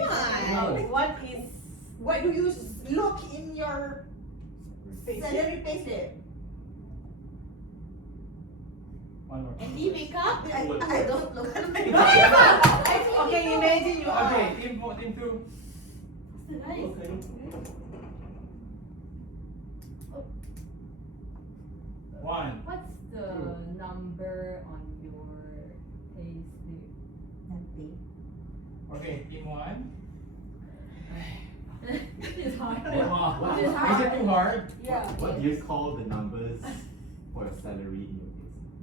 lah, what is What do you look in your salary payslip? One more. And do you make up? I don't look at my Okay, imagine you are. Okay, team 2. Okay. One. What's the number on your payslip? Okay, team 1. It's hard. Wow. It's hard. Is it too hard? Yeah. What do you call the numbers for your salary in your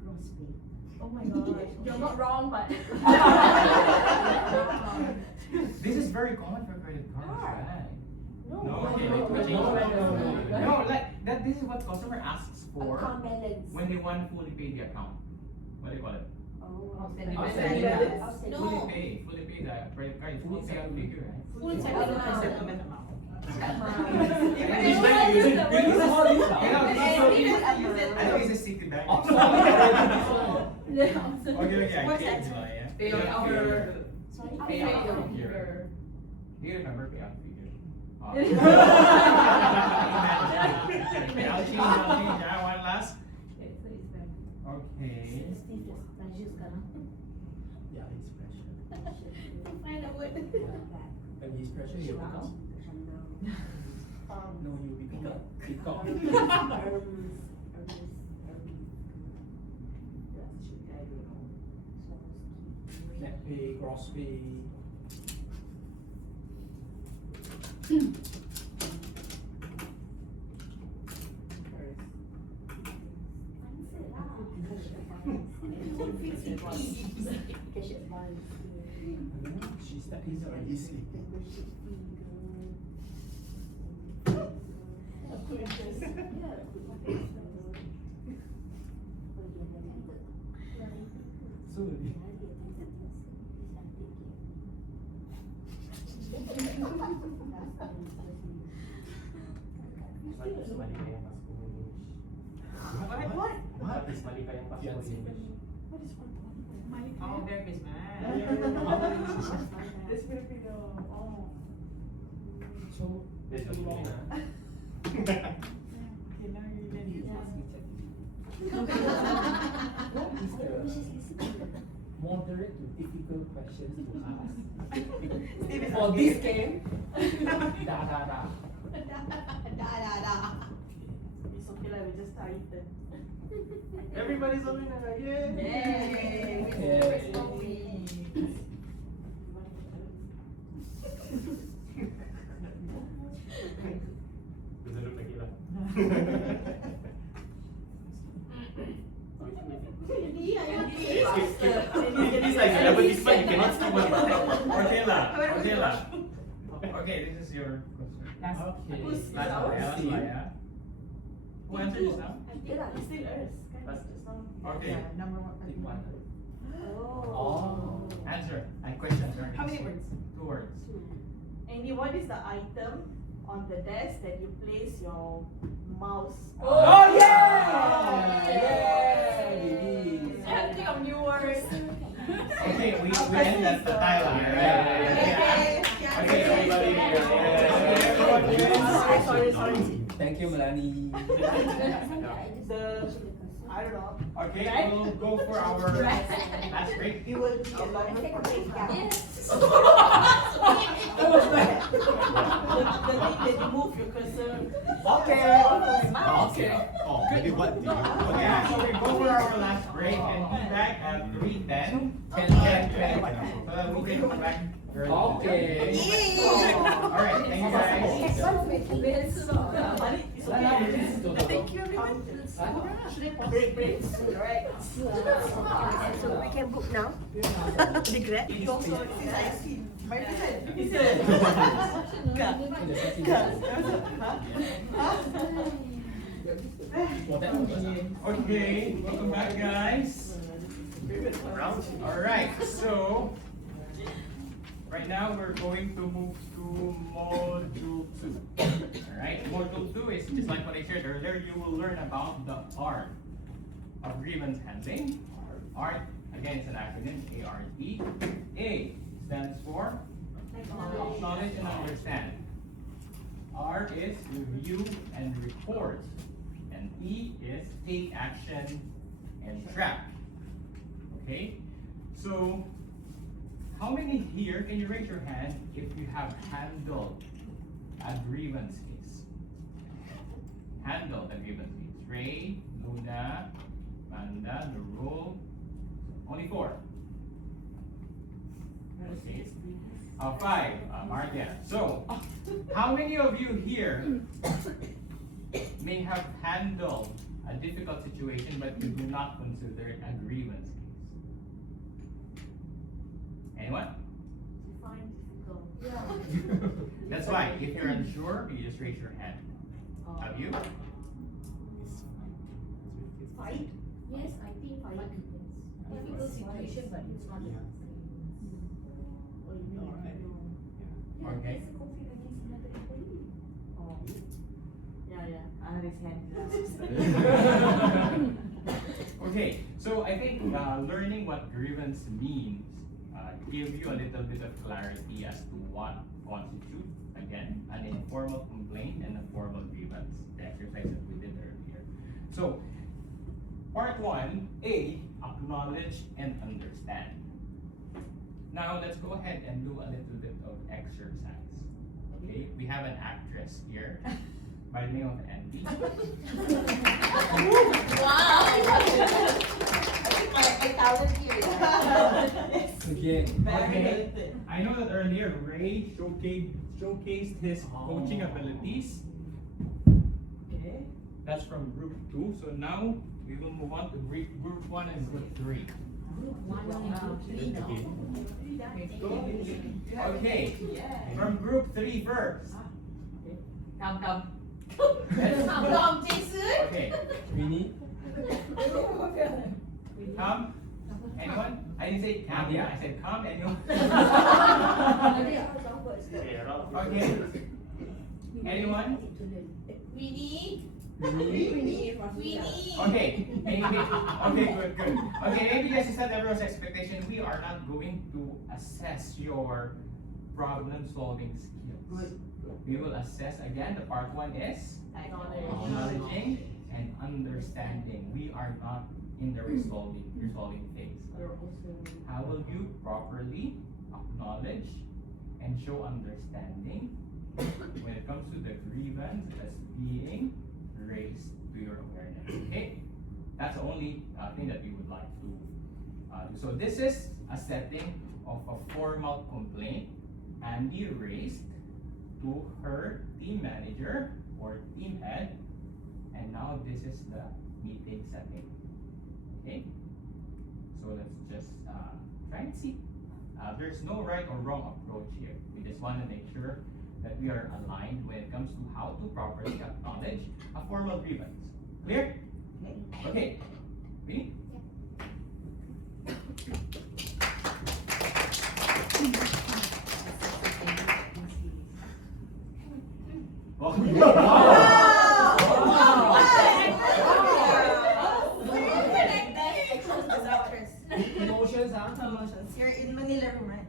payslip? Oh my gosh. You're not wrong, but. This is very common for credit cards, right? No. Okay, No, let's change no, it. no, no. No, like that. This is what customer asks for account balance. when they want to fully pay the account. What do you call it? Outstanding Outstanding balance. balance. Fully pay the credit card. Full settlement figure, right? Full settlement amount. Which bank you using? You use all these now. You know, Yeah. I know it's a Citibank. Yeah, outstanding. Okay, I What's get that? it, yeah. Payout figure. Sorry? Payout figure. Do you remember payout figure? I'll I'll change that one last. Okay, so it's bank. Okay. Yeah, he's pressure. Find a word. When he's pressure, he'll pick up. No, he'll be pick up. Pick up. Net pay, gross pay. She's that easy. So What is Malika yang Pasko in English? What? What is Malika yang Pasko in English? Oh, Merry Christmas. This Filipino. Oh. So This is too long. Filipina. Okay, now you really What is the moderate to difficult questions to ask? For this game, da. It's okay lah, we just started. Everybody's a winner, yay! Yay! Okay. Doesn't look like it lah. It's like an advertisement, you cannot skip one. Okay lah. Okay, this is your question. Okay. Who's Last ours? one, last one, yeah. Who answered this now? It's still ours. Last. Just now. Okay. Number one. Pick one. Oh. Answer. And question. How many words? 2 words. Andy, what is the item on the desk that you place your mouse on? Oh yeah! Yay! I have to think of new words. Okay, we end at the Thailand, right? Okay, everybody. Sorry. Thank you, Melanie. The, I don't know. Okay, we'll go for our last break. It will be a longer break. Yes. The thing that you move your cursor. Okay. Oh, maybe what do you Okay, so we go for our last break and be back at 3:10. 10. So that we can come back early. Okay. Alright, thank you guys. Money is okay. Thank you everyone. Break. Alright. So we can book now. Regret. You also, since I see my present. Okay, welcome back, guys. Alright, so right now we're going to move to module 2. Alright, module 2 is just like what I shared earlier. You will learn about the art of grievance handling. Art, again, it's an acronym, ART, for acknowledge and understand. R is review and report. And E is take action and track. Okay? So, how many here, can you raise your hand if you have handled a grievance case? Handled a grievance case. Ray, Luna, Amanda, Nurul. Only 4. Okay. 5, Martia. So, how many of you here may have handled a difficult situation but you do not consider it a grievance case? Anyone? Define difficult. That's why, if you're unsure, you just raise your hand. Have you? Fight? Yes, I think fight is difficult situation, but it's not. Yeah. Okay. It's a conflict against another employee. Oh. Yeah. I raise hand. Okay, so I think learning what grievance means give you a little bit of clarity as to what constitutes, again, an informal complaint and a formal grievance, the exercise that we did earlier. So, part 1, A, acknowledge and understand. Now, let's go ahead and do a little bit of exercise. Okay, we have an actress here by the name of Andy. I talent here. Again. Okay. I know that earlier Ray showcased his coaching abilities. Okay. That's from group 2. So now we will move on to group 1 and group 3. Okay. From group 3 first. Come. Come, Jason. Okay. Winnie. Come. Anyone? I didn't say come. Yeah, I said come. Anyone? Okay. Anyone? Winnie. Winnie. Okay, maybe, okay, good. Okay, maybe just to set everyone's expectation, we are not going to assess your problem-solving skills. We will assess, again, the part 1 is acknowledging and understanding. We are not in the resolving phase. How will you properly acknowledge and show understanding when it comes to the grievance that's being raised to your awareness? Okay, that's the only thing that we would like to do. So this is a setting of a formal complaint Andy raised to her team manager or team head, and now this is the meeting setting. Okay, so let's just try and see. There's no right or wrong approach here. We just want to make sure that we are aligned when it comes to how to properly acknowledge a formal grievance. Clear? Okay. Ready? Emotions, huh? Emotions. You're in Manila room, right?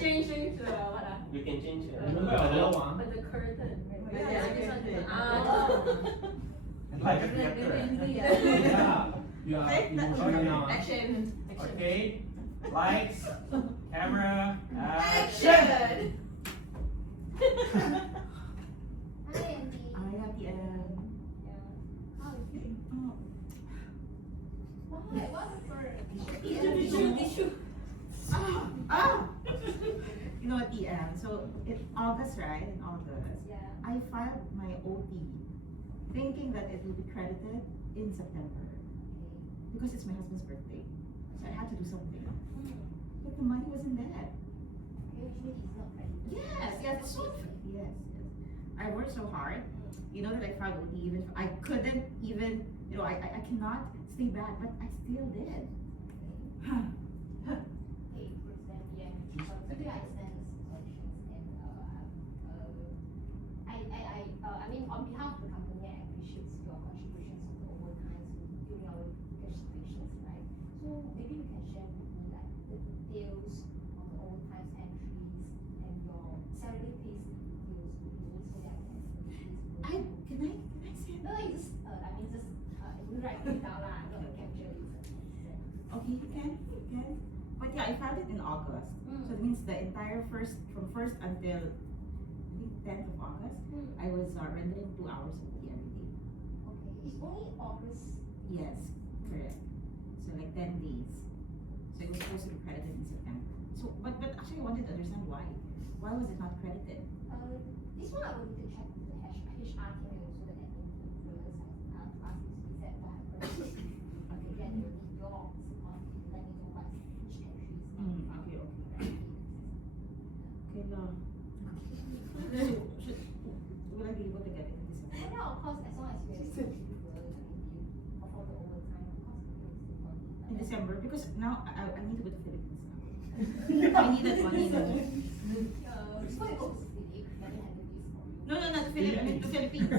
Change. You can change it. But the curtain. Like a director. Yeah. Okay. Emotional now. Action. Okay. Lights, camera, Action! Hi, Andy. I have the How is it? Tissue. You know at the end, so in August, right? In August, Yeah. I filed my OT, thinking that it will be credited in September because it's my husband's birthday, so I had to do something. But the money wasn't there. Usually it's not credited. Yes, it's so yes. I worked so hard. You know that I filed OT even I couldn't even, I cannot stay back, but I still did. Okay, for example, yeah, consider extend solutions and I mean on behalf of the company, I appreciate your contributions to the overtime during our situations, right? So maybe you can share with me like you can. But yeah, I filed it in August. So it means the entire from 1st until I think 10th of August, I was rendering 2 hours of tea every day. Okay, it's only August. Yes, correct. So like 10 days. So it was supposed to be credited in September. So, but actually I wanted to understand why. Why was it not credited? This one I will need to check with the HR team and also the admin team first. I'll ask is that what happened. Okay, then you need your support to let me know what's which entry is not Okay. Okay, no. Will I be able to get it in December? Yeah, of course, as long as you have received of all the overtime, of course, it will still on it. In December? Because now I need to go to Philippines now. I need that money now. Before you go to Philippines, let me handle this for you. No, not to Philippines. I mean to Philippines.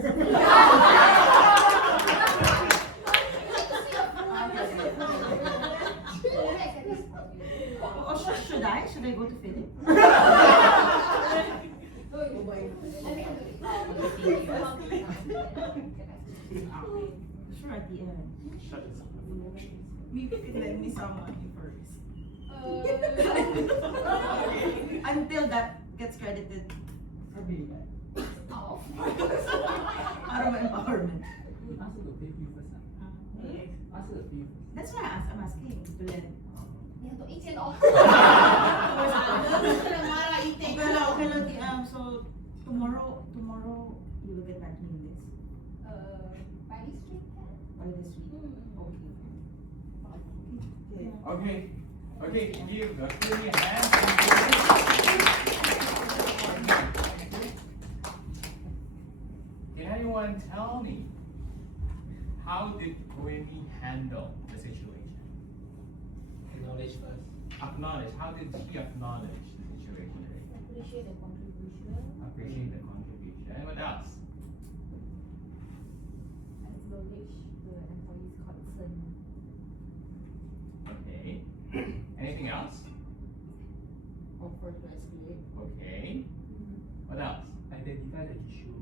Should I? Should I go to Philippines? Sure, at the end. Shut it. Maybe you can lend me some money first. Until that gets credited out of my empowerment. Ask her to pay you first. Ask her to pay you first. That's why I'm asking to lend. Okay lang, so tomorrow you will get back to me in this. By this week, By this week. Okay. Okay, give the Queenie a hand. Can anyone tell me how did Queenie handle the situation? Acknowledge first. Acknowledge. How did she acknowledge the situation? Appreciate the contribution. Appreciate the contribution. And what else? Acknowledge the employee's concern. Okay. Anything else? Offer to escalate. Okay. What else? Identify the issue.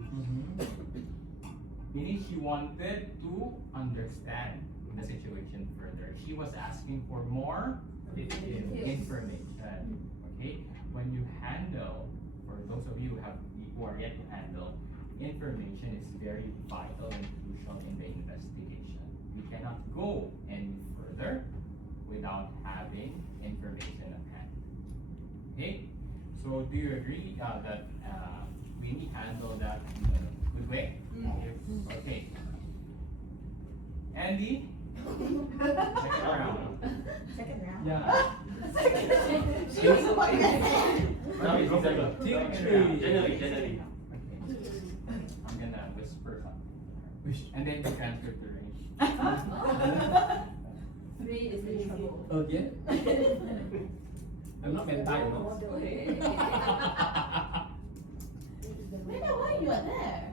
Meaning she wanted to understand the situation further. She was asking for more information. Okay? When you handle, for those of you who are yet to handle, information is very vital and crucial in the investigation. We cannot go any further without having information at hand. Okay? So do you agree that we need to handle that in a good way? Okay. Andy? Second round. Second round? Yeah. Now it's December. Team three. January. Okay. I'm gonna whisper something. And then you transfer to range. 3 is in trouble. Again? I'm not mental, you know. Why you are there?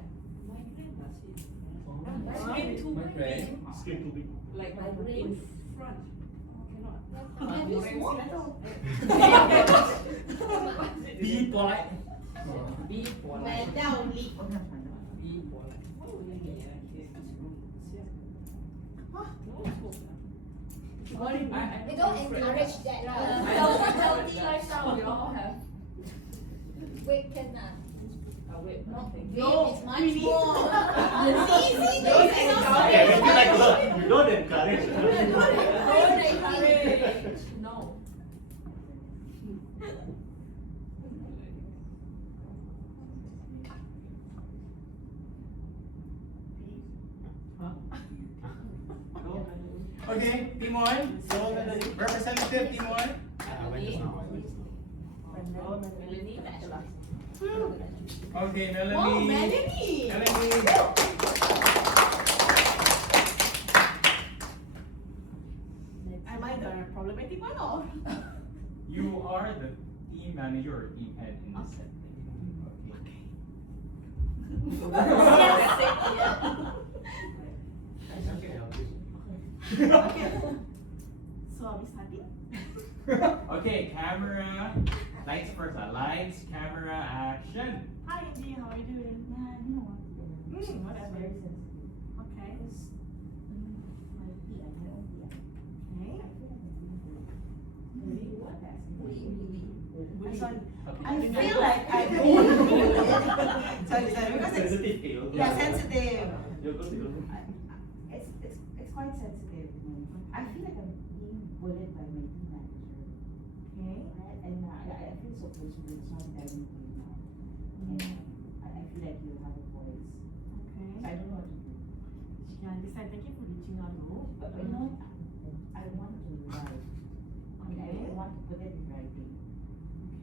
My friend. Screen too big. Like My brain. front. Be polite. Be polite. Be polite. They don't encourage that. Healthy lifestyle we all have. Wait, can Wait, nothing. no, it's much more. Okay, when you like love, you don't encourage. Don't encourage. No. Okay, team one. Representative team one. Okay, Melanie. Oh, Melanie. Am I the problematic one or? You are the team manager or team head in this setting. Okay. So are we starting? Okay, camera. Lights first. Lights, camera, action. Hi Andy, how are you doing? Whatever. Okay. Okay. Sorry. Happy- I feel like I don't want to do it. Sorry, because it's Sensitive kayo. yeah, sensitive. Yogo siguro. It's quite sensitive. I feel like I'm being bullied by my team manager. Okay. Right? And I feel so close to it. It's not telling me now. And I feel like you have a voice. Okay. So I don't know what to do. She can understand. Thank you for reaching out though. But you know, I want to write. Okay. I want to put it in writing.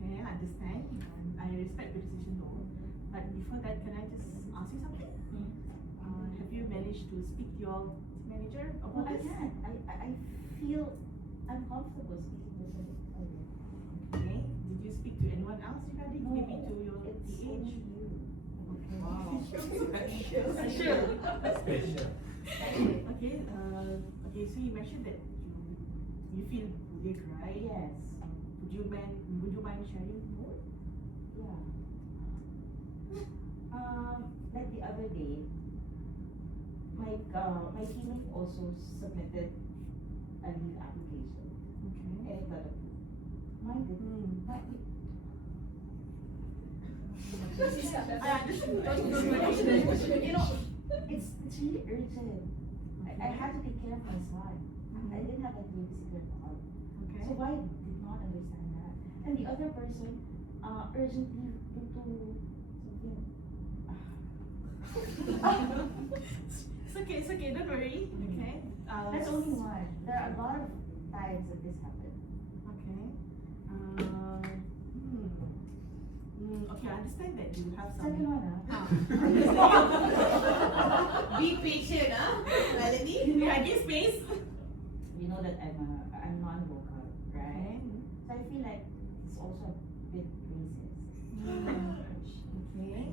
Okay, I understand. I respect your decision though. But before that, can I just ask you something? Have you managed to speak to your manager Well, about I this? can't. I feel uncomfortable speaking with him. Okay. Did you speak to anyone else regarding maybe to your it's TH? only you. Okay. Wow. Special. Special. Okay. Okay. So you mentioned that you feel bullied, right? Yes. Would you mind sharing more? Yeah. Like the other day, my teammate also submitted a leave application Okay. and it got approved. Mine didn't. I understand. You know, it's really urgent. I had to take care of my son. I didn't have a babysitter at all. Okay. So I did not understand that. And the other person urgently due to something. It's okay, don't worry. Okay. That's only one. There are a lot of times that this happened. Okay. Okay, I understand that you have some. Second one, Be patient, Melanie. Yeah, give space. you know that I'm non-vocal, right? So I feel like it's also a bit racist. Okay.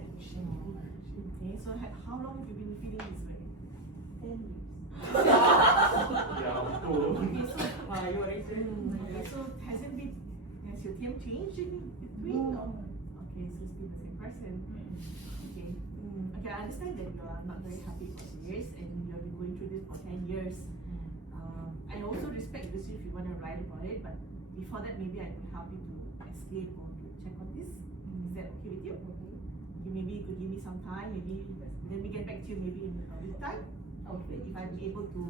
Okay, so how long have you been feeling this way? 10 years. Yeah, cool. Okay, so okay, so has your team changed in between? No. Okay, so it's still the same person. Okay. Okay, I understand that you are not very happy for years and you have been going through this for 10 years. I also respect this if you want to write about it, but before that maybe I could help you to escalate or to check on this. Is that okay with you? Okay. Maybe you could give me some time, maybe let me get back to you maybe in a week time. Okay. If I'm able to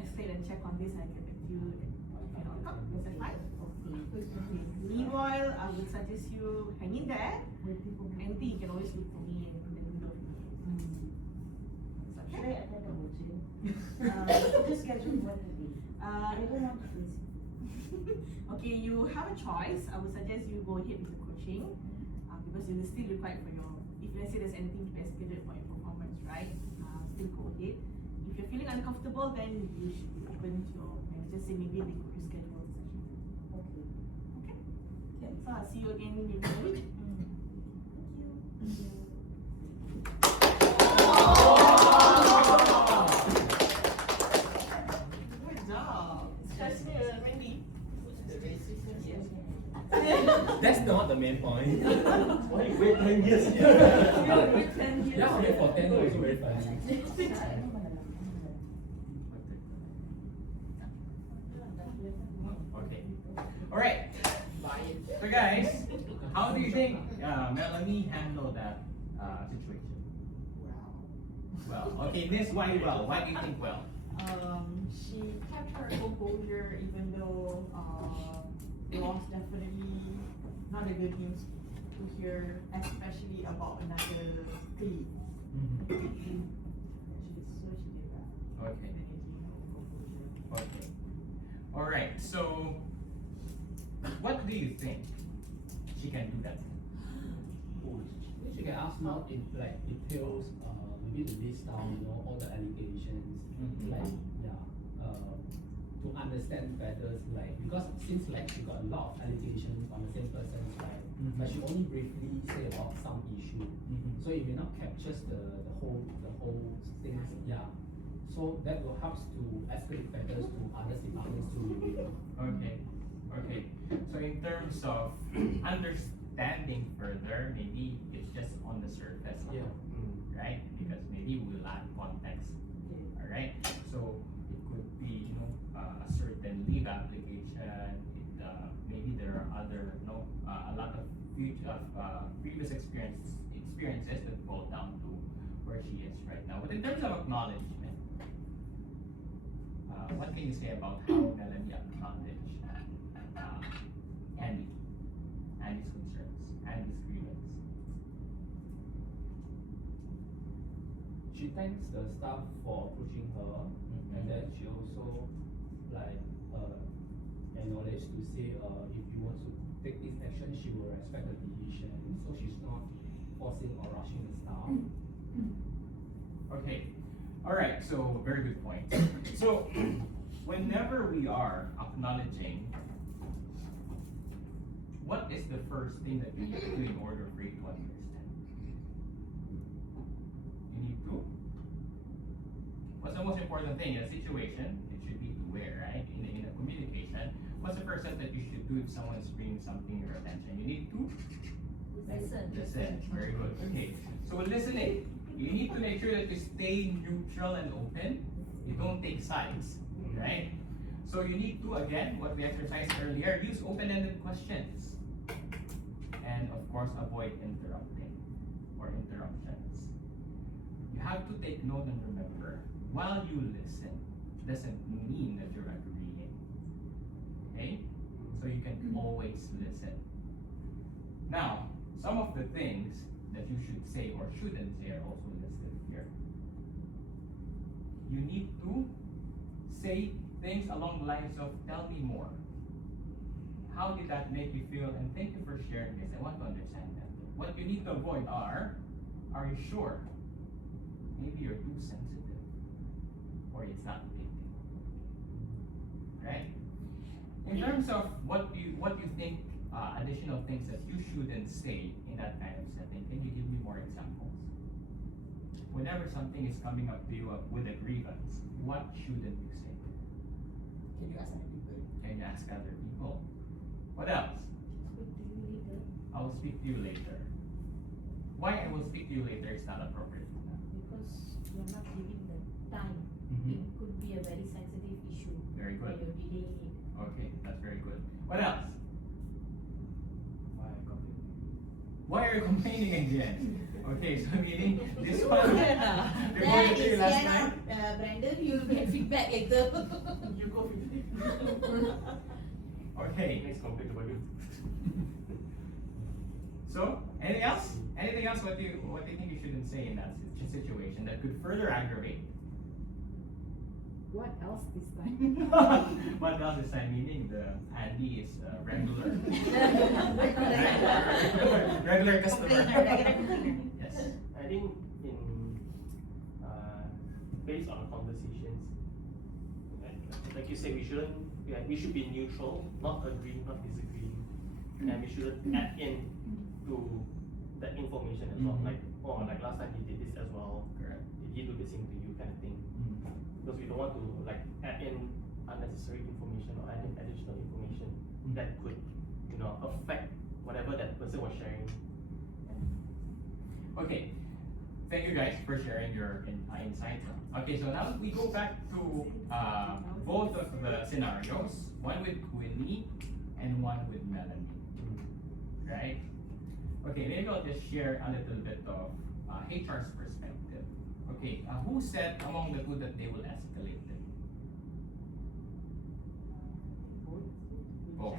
escalate and check on this, I get back to you and is that fine? Okay. Meanwhile, I would suggest you hang in there. Anything you can always look for me and let me know if you need. Is Should okay? I attend the coaching? Just schedule one today. I don't want to face it. Okay, you have a choice. I would suggest you go ahead with the coaching because it is still required for your, if let's say there's anything to be escalated for your performance, right? Still go ahead. If you're feeling uncomfortable, then you should be open to your manager, say maybe they could reschedule the session. Okay. Okay? Okay, so I'll see you again in a week. Thank you. Good job. Trust me, Randy. That's not the main point. Why you wait 10 years? Yeah, wait for 10 years also very funny. Okay. Alright. So guys, how do you think Melanie handled that situation? Well, okay, Miss, why well? Why do you think well? She kept her composure even though loss definitely not a good news to hear, especially about another colleague. So she did that. Okay. Okay. Alright, so what do you think she can do that? She can ask more in like details, maybe to list down, all the allegations, like to understand better, like because since like she got a lot of allegations on the same person's side, but she only briefly say about some issue, so it may not captures the whole things, so that will help to escalate better to other departments to review. Okay. Okay. So in terms of understanding further, maybe it's just on the surface level, right? Because maybe we lack context. Alright? So it could be, a certain leave application. Maybe there are other, a lot of previous experiences that fall down to where she is right now. But in terms of acknowledgement, what can you say about how Melanie acknowledged Andy's concerns, Andy's grievance? She thanks the staff for approaching her, and then she also like acknowledge to say if you want to take this action, she will respect the decision. So she's not forcing or rushing the staff. Okay, all right. So very good point. So whenever we are acknowledging, what is the first thing that you need to do in order for you to understand? You need to. What's the most important thing in a situation? It should be to where, right? In a communication, what's the first step that you should do if someone's bringing something to your attention? You need to listen. Very good. Okay. So with listening, you need to make sure that you stay neutral and open. You don't take sides, right? So you need to, again, what we exercised earlier, use open-ended questions. And of course, avoid interrupting or interruptions. You have to take note and remember, while you listen, doesn't mean that you're agreeing. Okay? So you can always listen. Now, some of the things that you should say or shouldn't say are also listed here. You need to say things along the lines of, tell me more. How did that make you feel? And thank you for sharing this. I want to understand that. What you need to avoid are you sure? Maybe you're too sensitive. Or it's not a big deal. Right? In terms of what you think additional things that you shouldn't say in that kind of setting, can you give me more examples? Whenever something is coming up to you with a grievance, what shouldn't you say? Can you ask other people? Can you ask other people? What else? Speak to you later. I will speak to you later. Why I will speak to you later is not appropriate. Because you're not giving the time. It could be a very sensitive issue. Very good. Where you're delaying it. Okay, that's very good. What else? Why are you complaining? Why are you complaining again? Okay, so meaning this one. That reported to you is last not, time. Brandon, you'll get feedback later. You go 50. Okay. Next complaint about you. So, anything else? Anything else? What do you think you shouldn't say in that situation that could further aggravate? What else this time? What else is that meaning? The Andy is regular. Regular customer. Yes. I think in based on the conversations, like you say, we should be neutral, not agreeing, not disagreeing, and we shouldn't add in to that information as well. Like, oh, like last time he did this as well. Correct. Did he do the same to you, kind of thing? Because we don't want to like add in unnecessary information or add in additional information that could, affect whatever that person was sharing. Okay. Thank you guys for sharing your insights. Okay, so now we go back to both of the scenarios, one with Quinny and one with Melanie. Right? Okay, maybe I'll just share a little bit of HR's perspective. Okay, who said among the two that they will escalate it? Both.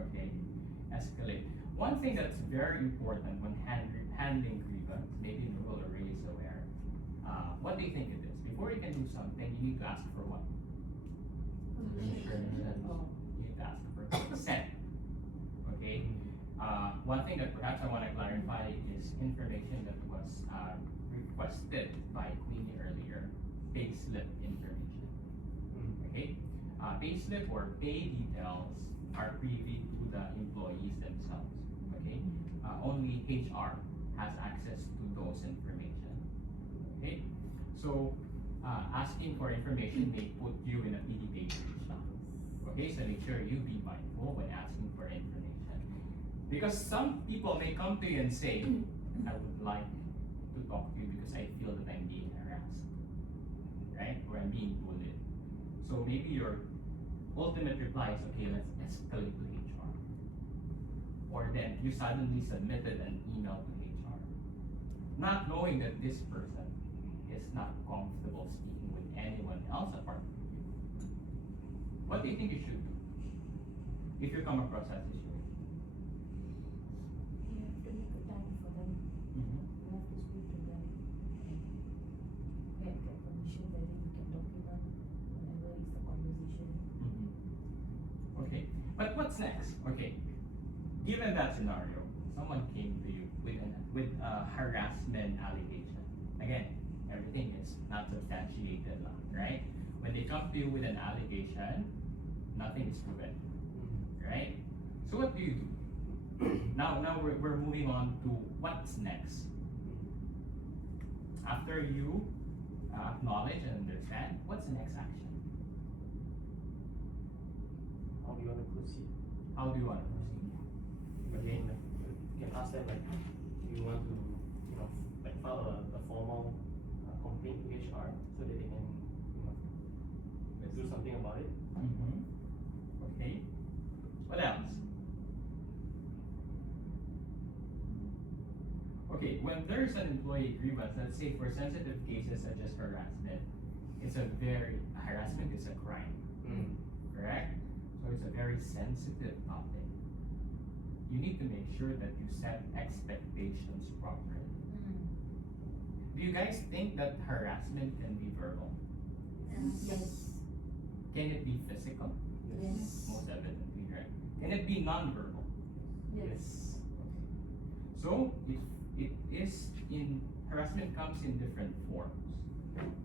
Okay, escalate. One thing that's very important when handling grievance, maybe Nurul or Ray is aware, what do you think it is? Before you can do something, you need to ask for what? Permission. You need to ask for consent. Okay? One thing that perhaps I want to clarify is information that was requested by Queenie earlier, payslip information. Okay? Payslip or pay details are privy to the employees themselves. Okay? Only HR has access to those information. Okay? So, asking for information may put you in a PDP breach. Okay? So make sure you be mindful when asking for information. Because some people may come to you and say, I would like to talk to you because I feel that I'm being harassed. Right? Or I'm being bullied. So maybe your ultimate reply is, okay, let's escalate to HR. you suddenly submitted an email to HR, not knowing that this person is not comfortable speaking with anyone else apart from you. What do you think you should do if you come across that situation? You have to make a time for them. You have to speak to them and get their permission whether you can document whatever is the conversation. Okay, but what's next? Okay, given that scenario, someone came to you with a harassment allegation. Again, everything is not substantiated, right? When they come to you with an allegation, nothing is proven, right? So what do you do? Now we're moving on to what's next. After you acknowledge and understand, what's the next action? How do you want to proceed? How do you want to proceed? Okay. You can ask them like, do you want to, like file a formal complaint to HR so that they can, do something about it. Okay. What else? Okay, when there's an employee grievance, let's say for sensitive cases such as harassment, harassment is a crime, correct? So it's a very sensitive topic. You need to make sure that you set expectations properly. Do you guys think that harassment can be verbal? Yes. Can it be physical? Yes. Most evidently, right? Can it be non-verbal? Yes. So it is harassment comes in different forms,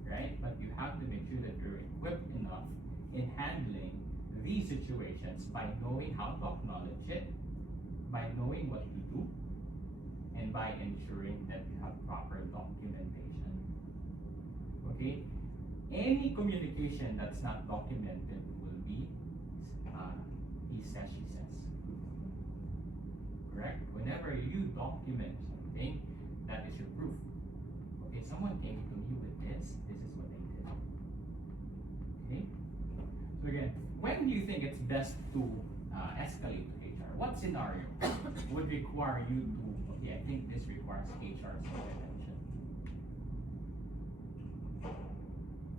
right? But you have to make sure that you're equipped enough in handling these situations by knowing how to acknowledge it, by knowing what to do, and by ensuring that you have proper documentation. Okay? Any communication that's not documented will be he says, she says. Correct? Whenever you document something, that is your proof. Okay, someone came to me with this is what they did. Okay? So again, when do you think it's best to escalate to HR? What scenario would require you to, okay, I think this requires HR's intervention?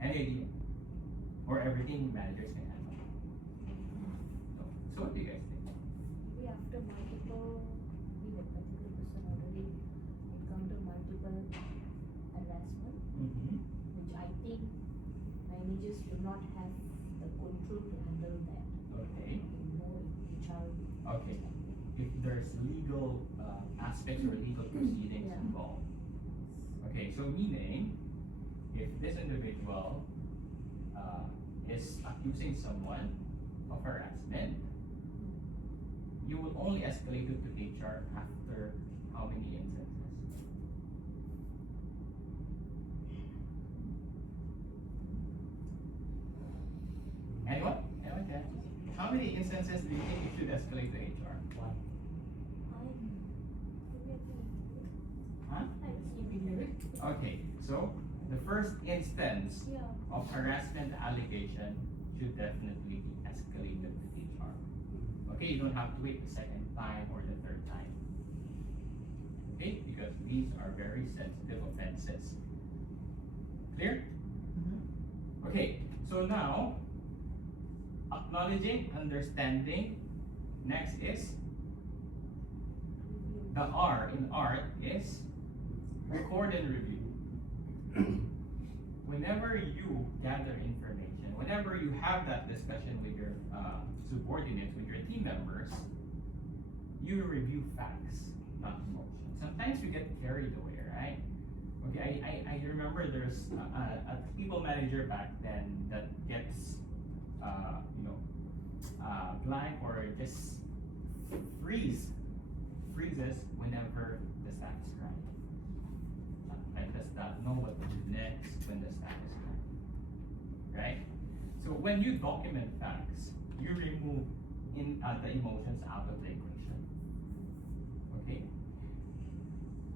Any idea? Or everything managers can handle? No. So what do you guys think? Maybe after multiple, maybe that particular person already encountered multiple harassment, which I think managers do not have the control to handle that. Okay. More HR. Okay. If there's legal aspects or legal proceedings Yeah. involved. Okay, so meaning, if this individual is accusing someone of harassment, you will only escalate it to HR after how many instances? Anyone? Anyone can answer? How many instances do you think you should escalate to HR? One. Huh? Okay, so the first instance of harassment allegation should definitely be escalated to HR. Okay, you don't have to wait the second time or the third time. Okay, because these are very sensitive offenses. Clear? Okay, so now, acknowledging, understanding, next is, the R in art is record and review. Whenever you gather information, whenever you have that discussion with your subordinates, with your team members, you review facts, not emotions. Sometimes we get carried away, right? Okay, I remember there's a people manager back then that gets, blank or just freezes whenever the staff is crying. Like does not know what to do next when the staff is crying, right? So when you document facts, you remove the emotions out of the equation. Okay.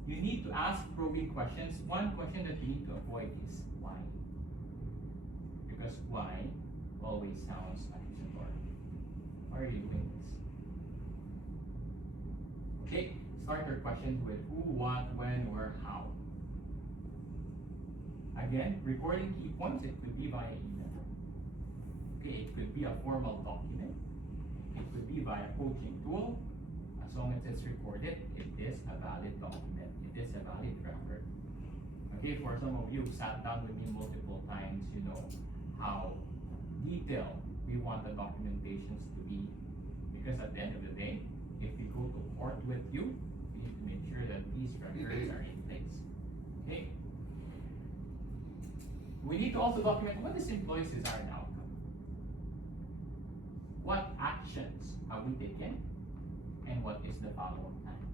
You need to ask probing questions. One question that you need to avoid is why, because why always sounds accusatory. Why are you doing this? Okay, start your questions with who, what, when, where, how. Again, recording key points, it could be via email. Okay, it could be a formal document. It could be via coaching tool. As long as it's recorded, it is a valid document. It is a valid record. Okay, for some of you who sat down with me multiple times, you know how detailed we want the documentations to be. Because at the end of the day, if we go to court with you, we need to make sure that these records are in place. Okay? We need to also document what this employee's desired outcome. What actions have we taken, and what is the follow-up time?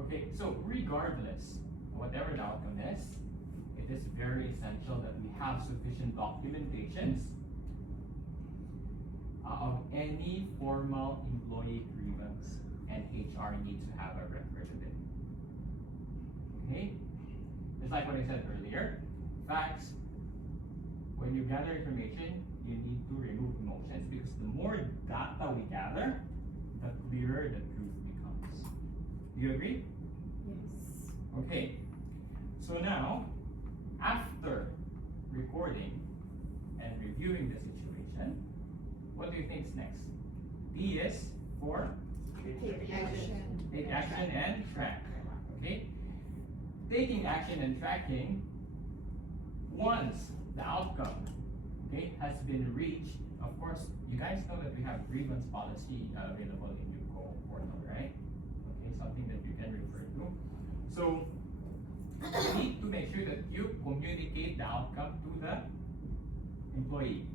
Okay, so regardless of whatever the outcome is, it is very essential that we have sufficient documentations of any formal employee grievance, and HR needs to have a record of it. Okay? Just like what I said earlier, facts, when you gather information, you need to remove emotions, because the more data we gather, the clearer the truth becomes. Do you agree? Yes. Okay. So now, after recording and reviewing the situation, what do you think is next? D is for Take action. take action and track. Okay? Taking action and tracking, once the outcome, okay, has been reached, of course, you guys know that we have grievance policy available in your portal, right? Okay, something that you can refer to. So, you need to make sure that you communicate the outcome to the employee.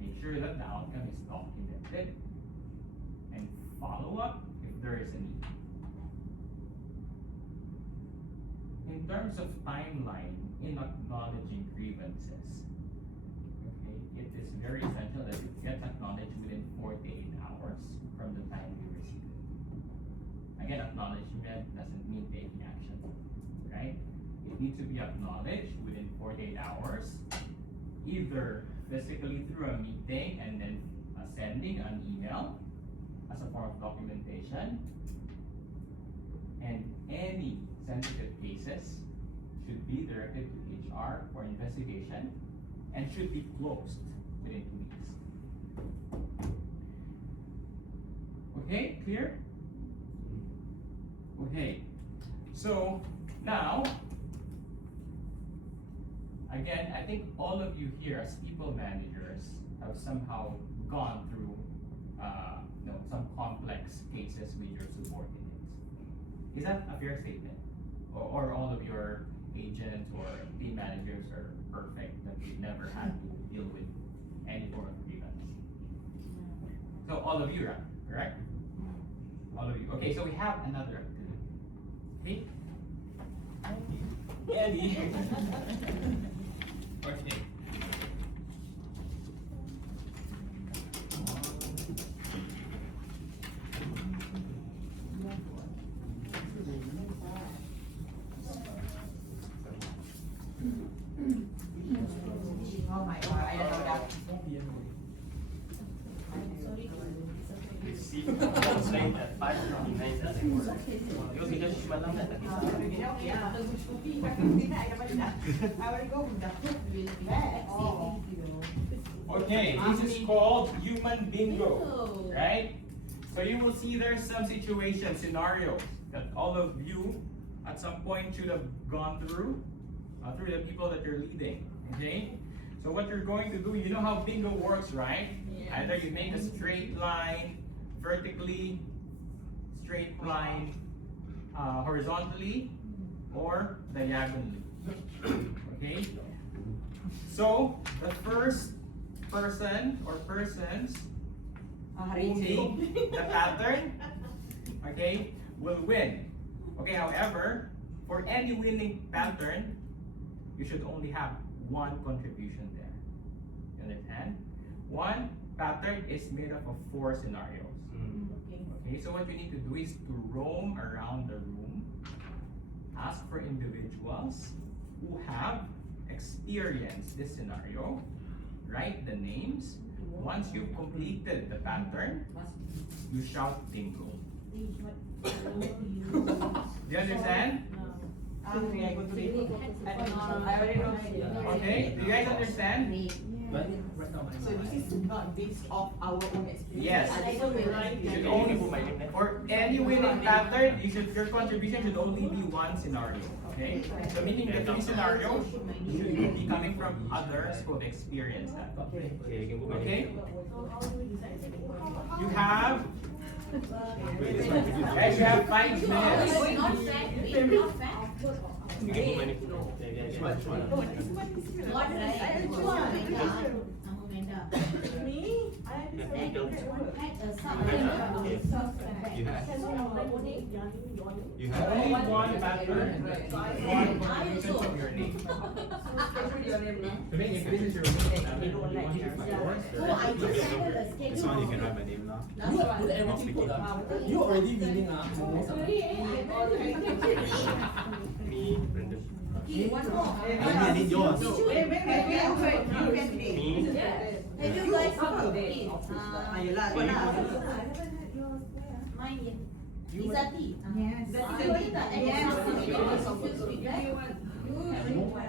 Make sure that the outcome is documented and follow up if there is a need. In terms of timeline in acknowledging grievances, okay, it is very essential that it gets acknowledged within 48 hours from the time you receive it. Again, acknowledgement doesn't mean taking action, right? It needs to be acknowledged within 48 hours, either physically through a meeting and then sending an email as a form of documentation, and any sensitive cases should be directed to HR for investigation and should be closed within 2 weeks. Okay, clear? Okay, so now, again, I think all of you here as people managers have somehow gone through some complex cases with your subordinates. Is that a fair statement? Or all of your agents or team managers are perfect, that you've never had to deal with any form of grievance? So all of you, right? Correct? All of you. Okay, so we have another activity. Okay? Andy. Okay. Oh my god, I don't know that. Receive complaint at 5:59 doesn't work. Because we just malam na nakita. I will go with the hook with that. Oh. Okay, this is called human bingo, right? So you will see there's some situation, scenarios that all of you at some point should have gone through the people that you're leading, okay? So what you're going to do, you know how bingo works, right? Yeah. Either you make a straight line, vertically, straight line, horizontally, or diagonally, okay? So the first person or persons who make the pattern, okay, will win. Okay, however, for any winning pattern, you should only have one contribution there. You understand? One pattern is made up of 4 scenarios. Okay, so what you need to do is to roam around the room, ask for individuals who have experienced this scenario, write the names, Once you've completed the pattern, you shout bingo. Do you understand? I already know. Okay, do you guys understand? So this is not based off our own experience. Yes. You should only for any winning pattern, your contribution should only be one scenario. Okay? So meaning that any scenario should be coming from others who have experienced that. Okay? You have guys, you have 5 minutes. Not fact, not fact. What Me? You Only have one pattern, one contribution from your name. To make if this is your name, I mean, you want to find yours. this one you can write my name now. You put everything put you already winning Me, Brendan. I need yours. Me. Have you guys mine Izati.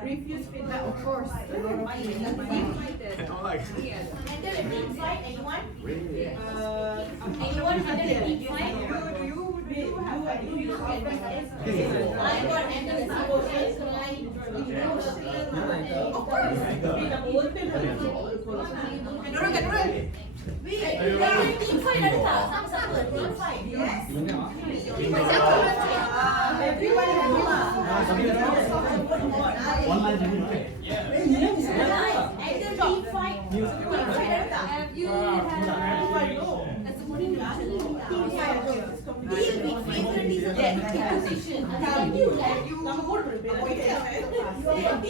Refuse feedback, of course. Handle a team fight, anyone? Anyone handle a team fight? I got handle a situation like team fight ada tak? Sama-sama team fight. Yes. Everyone One line to me, right? Handle team fight. Have you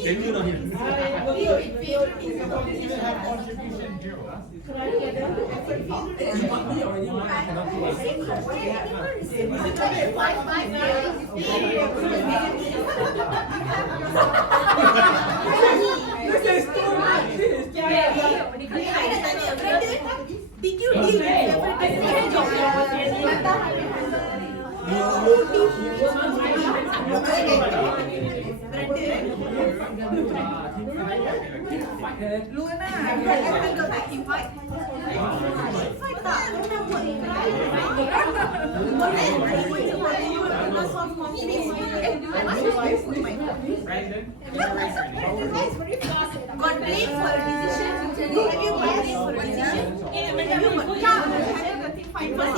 Then you know him. You have contribution 0. me already won, I cannot do Did you deal Luna, team fight. Brandon, you raise your name. got blamed for a decision? Have you got blamed for a decision? Have you got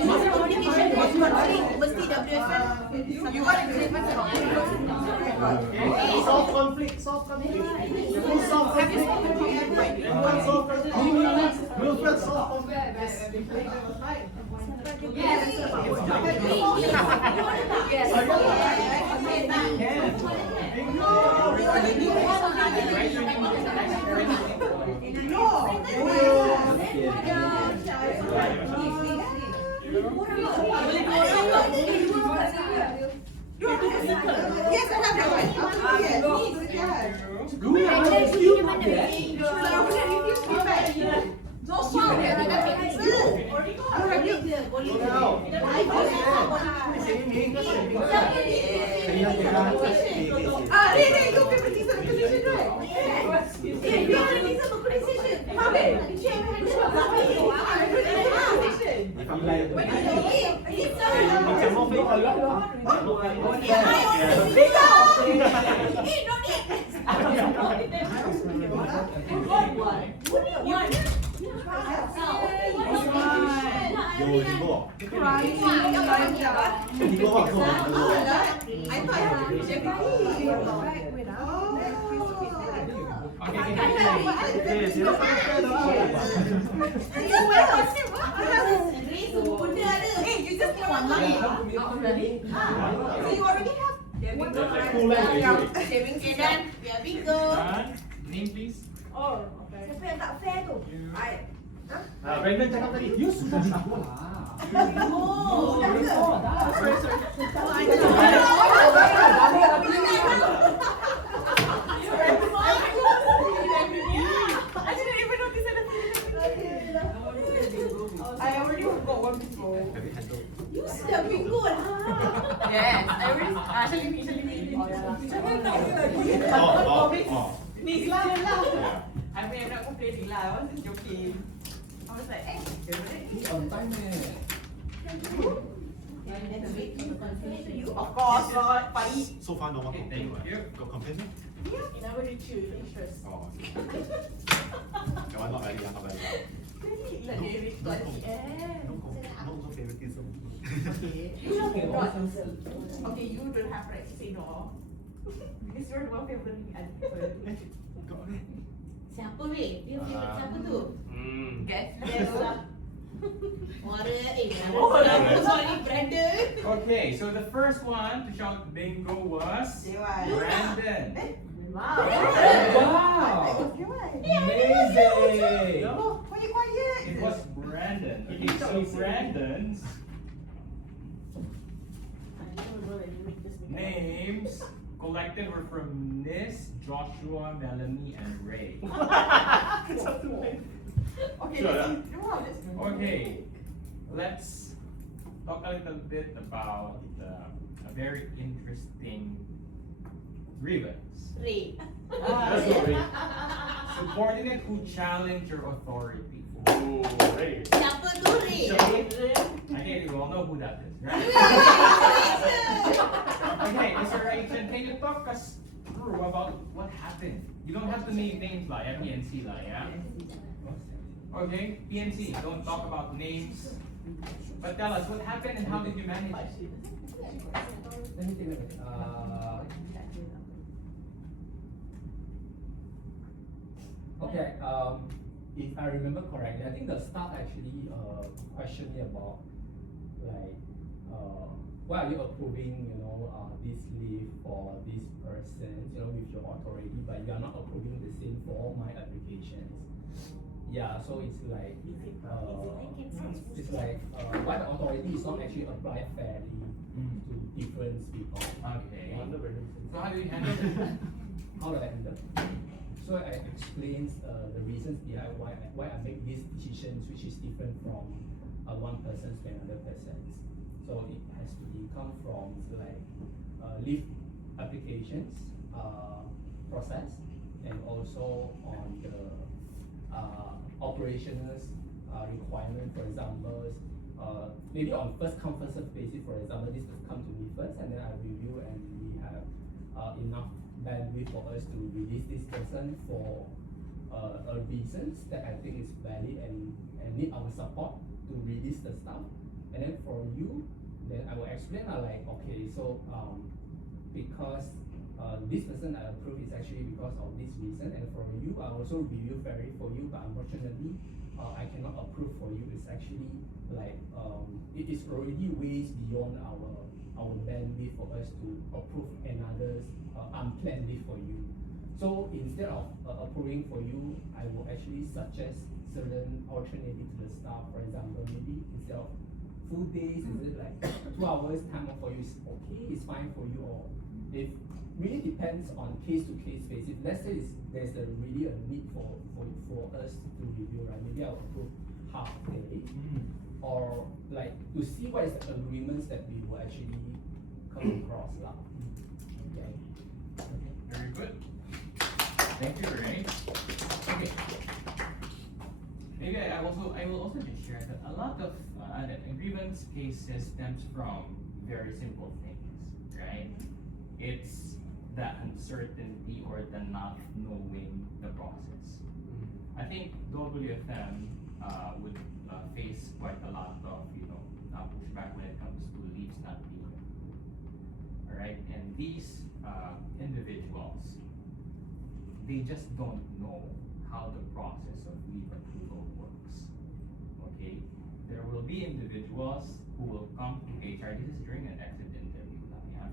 mesti ada communication was conflict mesti WFM. You got a grievance Solve conflict. Solve conflict. Solve conflict. Solve conflict. Wilfred, solve conflict. Yes, I have that one. Name please. Brandon cakap tadi. You sudah aku lah. Shalini. Oh, Ni lah. Yeah. I mean, I'm not complaining lah. I was just joking. I was like, On time eh. And then wait for the confirmation. you? Of course, Lord. Pahit. So far, no one Okay, complained, thank right? you. Got complaints? You never reach you, finish first. Oh, okay. That one not very, not very. Really? Like they reach to the end. No favoritism. Okay. Okay, you don't have right to say no. Because you're the one favoring the other person. Siapa weh? Dia favourite siapa tu? Guess. Sorry, Brandon. Okay, so the first one to shout bingo was Brandon. Wow. Wow! Amazing! Why you quiet? It was Brandon. Okay, so Brandon's names collected were from Nis, Joshua, Melanie, and Ray. Okay, Sure, let's see. Wow, that's good. Okay, let's talk a little bit about a very interesting grievance. Ray. Let's go, Ray. Subordinate who challenge your authority. Oh, Ray. Siapa tu Ray? I think you all know who that is, right? Okay, Mr. Rachel, can you talk us through about what happened? You don't have to name names like PNC, like, yeah? Okay, PNC, don't talk about names. But tell us what happened and how did you manage it? Let me think a minute. Okay, if I remember correctly, I think the staff actually questioned me about like why are you approving, this leave for this person, with your authority, but you are not approving the same for all my applications. Yeah, so it's like why the authority is not actually applied fairly to different people. Okay. So how do you handle it? How do I handle? So I explained the reasons behind why I make these decisions, which is different from one person's to another person's. So it has to come from leave applications process, and also on the operational requirement. For example, maybe on first come first served basis. For example, this will come to me first, and then I review, and we have enough bandwidth for us to release this person for a reasons that I think is valid and need our support to release the staff. And then for you, then I will explain okay, so because this person I approve is actually because of this reason, and for you I also review fairly for you, but unfortunately I cannot approve for you. It's actually it is already ways beyond our bandwidth for us to approve another's unplanned leave for you. So instead of approving for you, I will actually suggest certain alternative to the staff. For example, maybe instead of full days, is it like 2 hours time off for you is okay, it's fine for you, or it really depends on case to case basis. Let's say there's really a need for us to review, right? Maybe I'll approve half day, or to see what is the agreements that we will actually come across lah. Okay. Very good. Thank you, Ray. Okay. Maybe I will also just share that a lot of grievance cases stems from very simple things, right? It's the uncertainty or the not knowing the process. I think WFM would face quite a lot of pushback when it comes to leaves not being approved. All right, and these individuals, they just don't know how the process of leave approval works. Okay, there will be individuals who will come to HR. This is during an exit interview. Yeah,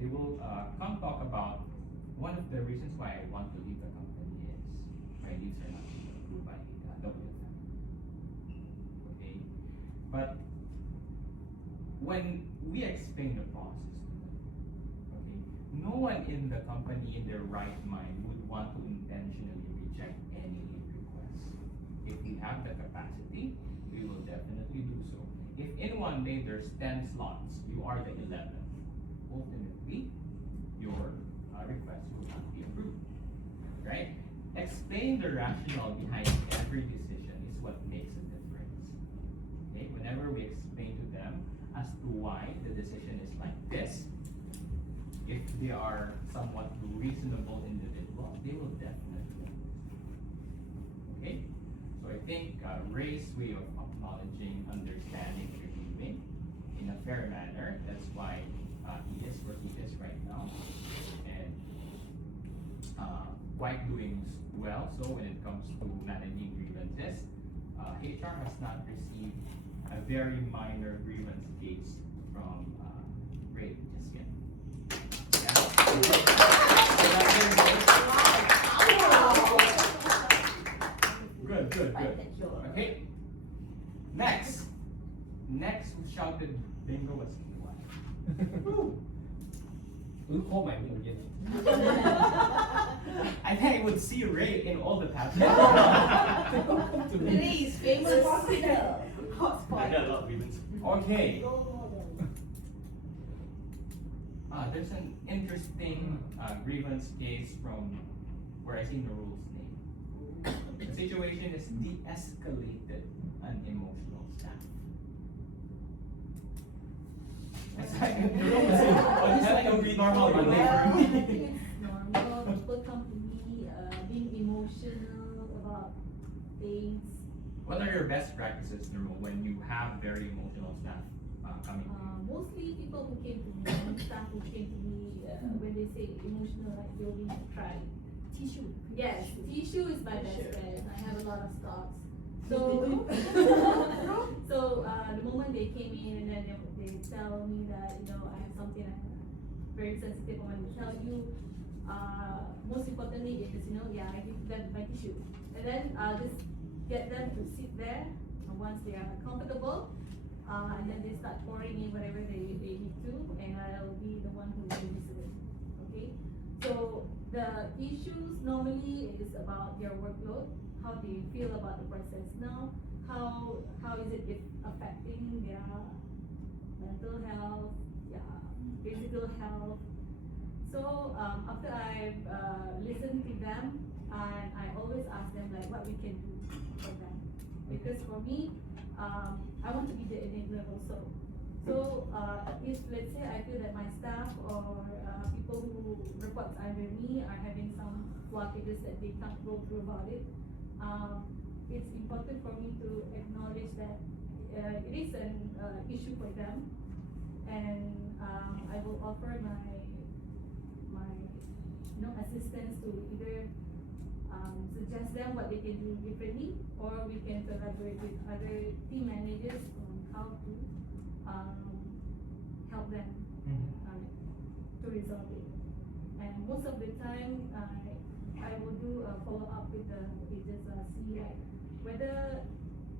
they will come talk about one of the reasons why I want to leave the company is my leaves are not being approved by WFM. Okay, but when we explain the process to them, okay, no one in the company in their right mind would want to intentionally reject any leave request. If we have the capacity, we will definitely do so. If in one day there's 10 slots, you are the 11th, ultimately your request will not be approved. Right? Explain the rationale behind every decision is what makes a difference. Okay? Whenever we explain to them as to why the decision is like this, if they are somewhat reasonable individuals, they will definitely understand. Okay? So I think Ray's way of acknowledging, understanding, reviewing in a fair manner, that's why he is where he is right now. And quite doing well. So when it comes to managing grievances, HR has not received a very minor grievance case from Ray just yet. Yeah. So that's very good. Good. Okay. Next who shouted bingo was what? Don't call my name again. I think I would see Ray in all the patterns. To me. Today's famous hospital. I got a lot of grievances. Okay. There's an interesting grievance case from where I seen the rules name. The situation is de-escalated an emotional staff. It's like it's like a normal Monday for I me. think it's normal. People come to me being emotional about things. What are your best practices, Nurul, when you have very emotional staff coming to you? Mostly people who came to me, staff who came to me, when they say emotional, like they'll be cry. Tissue. Yes, tissue is my best friend. I have a lot of stocks. So, the moment they came in and then they tell me that, you know, I have something I'm very sensitive, I want to tell you. Most importantly is, you know, yeah, I give them my tissue. And then just get them to sit there once they are comfortable. And then they start pouring in whatever they need to, and I'll be the one who will listen. Okay? So the issues normally is about their workload, how they feel about the process now, how is it affecting their mental health, physical health. So after I've listened to them, and I always ask them like what we can do for them, because for me, I want to be the enabler also. So if let's say I feel that my staff or people who report under me are having some blockages that they can't go through about it, it's important for me to acknowledge that it is an issue for them, and I will offer my assistance to either suggest them what they can do differently, or we can collaborate with other team managers on how to help them to resolve it. And most of the time, I will do a follow-up with the agents, see like whether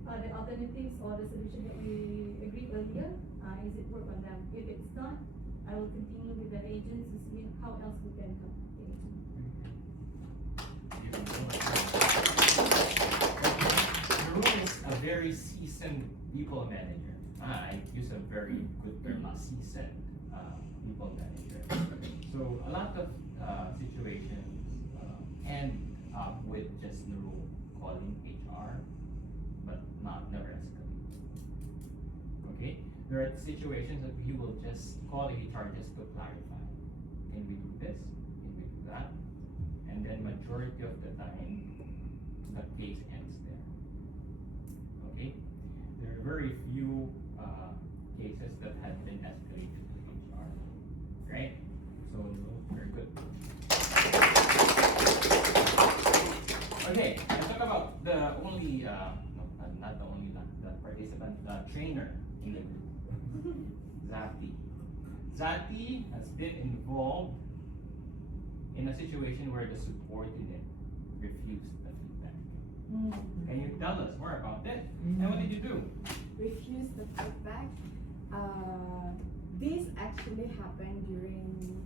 the alternatives or the solution that we agreed earlier, is it work on them. If it's not, I will continue with the agents to see how else we can help the agent. Nurul is a very seasoned people manager. I use a very good term, seasoned people manager. So a lot of situations end up with just Nurul calling HR, but never escalate. Okay? There are situations that he will just call HR just to clarify. Can we do this? Can we do that? And then majority of the time, the case ends there. Okay? There are very few cases that have been escalated to HR. Right? So, very good. Okay, let's talk about the only, not the only, the participant, the trainer in the group. Zati. Zati has been involved in a situation where the subordinate refused the feedback. Can you tell us more about it? And what did you do? Refuse the feedback. This actually happened during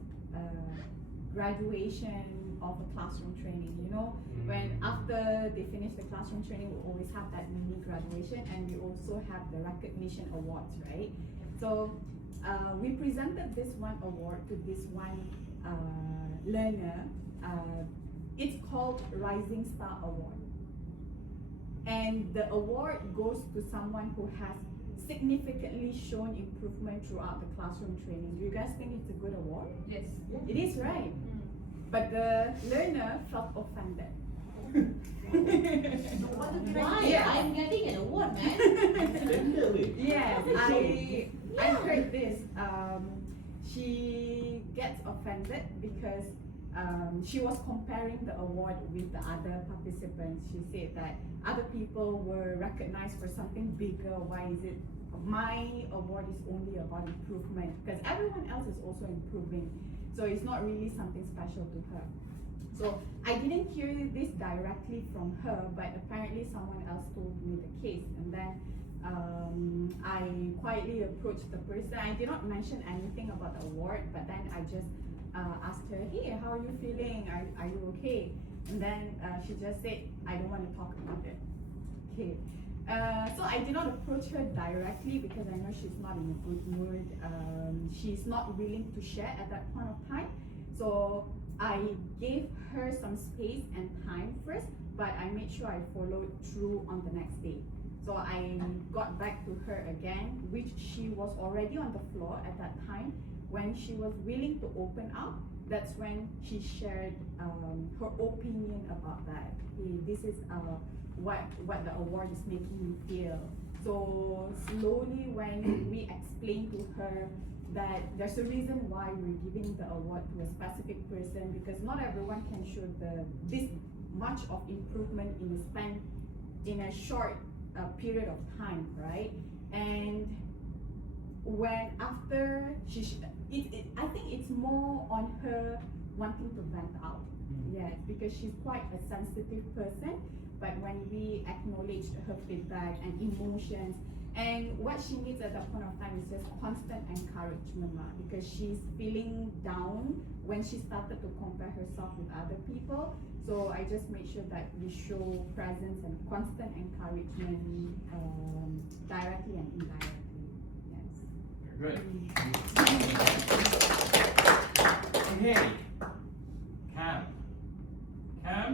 graduation of a classroom training. You know, when after they finish the classroom training, we always have that mini graduation, and we also have the recognition awards, right? So we presented this one award to this one learner. It's called Rising Star Award. And the award goes to someone who has significantly shown improvement throughout the classroom training. Do you guys think it's a good award? Yes. It is, right? But the learner felt offended. Why? Yes. I'm getting an award, man. Yes, I heard this. She gets offended because she was comparing the award with the other participants. She said that other people were recognized for something bigger. Why is it my award is only about improvement? Because everyone else is also improving. So it's not really something special to her. So I didn't hear this directly from her, but apparently someone else told me the case. And then I quietly approached the person. I did not mention anything about the award, but then I just asked her, hey, how are you feeling? Are you okay? And then she just said, I don't want to talk about it. Okay. So I did not approach her directly because I know she's not in a good mood. She's not willing to share at that point of time. So I gave her some space and time first, but I made sure I followed through on the next day. So I got back to her again, which she was already on the floor at that time. When she was willing to open up, that's when she shared her opinion about that. Hey, this is what the award is making me feel. So slowly when we explained to her that there's a reason why we're giving the award to a specific person, because not everyone can show this much of improvement in a short period of time, right? And when after I think it's more on her wanting to vent out. Yes, because she's quite a sensitive person. But when we acknowledge her feedback and emotions, and what she needs at that point of time is just constant encouragement, because she's feeling down when she started to compare herself with other people. So I just made sure that we show presence and constant encouragement, directly and indirectly. Yes. Very good. Okay. Cam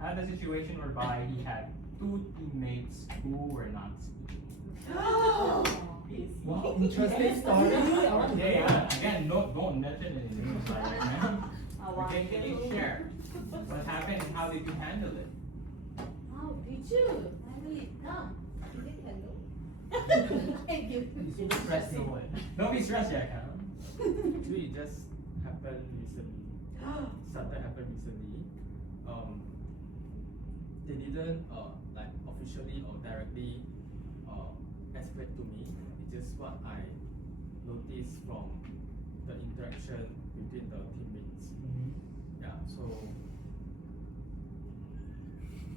had a situation whereby he had two teammates who were not speaking. Wow, interesting story. Okay, again, don't mention it in the news right now. Okay, can you share what happened and how did you handle it? How did you? Finally, come. Did it hello? Thank you. Don't be stressed yet, Cam. Actually, it just happened recently. Started happened recently. They didn't like officially or directly explain to me. It's just what I noticed from the interaction between the teammates. Yeah. So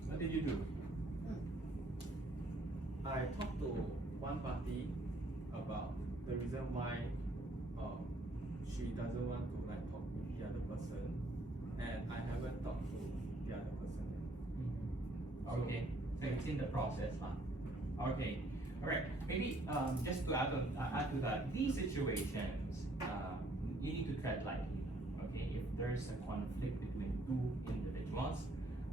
What did you do? I talked to one party about the reason why she doesn't want to like talk with the other person, and I haven't talked to the other person yet. Okay, so it's in the process, huh? Okay, all right. Maybe just to add to that, these situations you need to tread lightly. Okay, if there's a conflict between two individuals,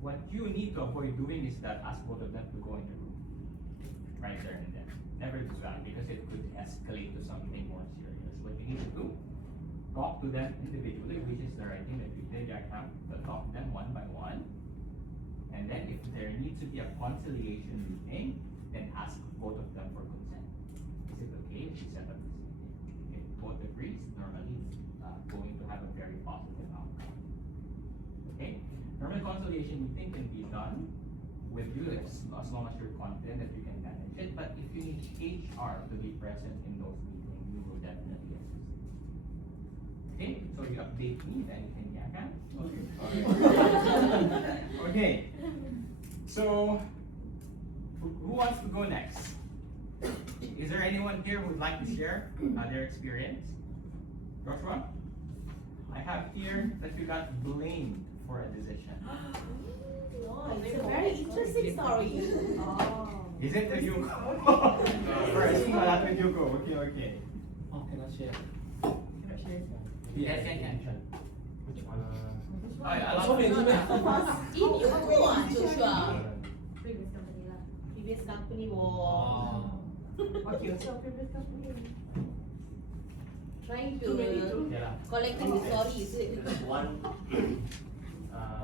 what you need to avoid doing is that ask both of them to go in the room, right there and then. Never do that because it could escalate to something more serious. What you need to do, talk to them individually, which is the right thing that you did, Jack, but talk to them one by one. And then if there needs to be a conciliation meeting, then ask both of them for consent. Is it okay if we set up this meeting? If both agrees, normally it's going to have a very positive outcome. Okay? Normally conciliation meeting can be done with you as long as you're confident that you can manage it. But if you need HR to be present in those meetings, we will definitely assist you. Okay? So you update me if anything, yeah, can? Okay. Okay. So, who wants to go next? Is there anyone here who would like to share their experience? Joshua? I have here that you got blamed for a decision. No, it's a very interesting story. Is it with Yuko? First, not with Yuko. Okay, okay. Oh, can I cannot share. Cannot share. Yes, can. Which one? So many meh? In you go Joshua. Previous company lah. Previous company Okay, so previous company. trying Too many to too. Yeah lah. collecting the story, is it? There's one,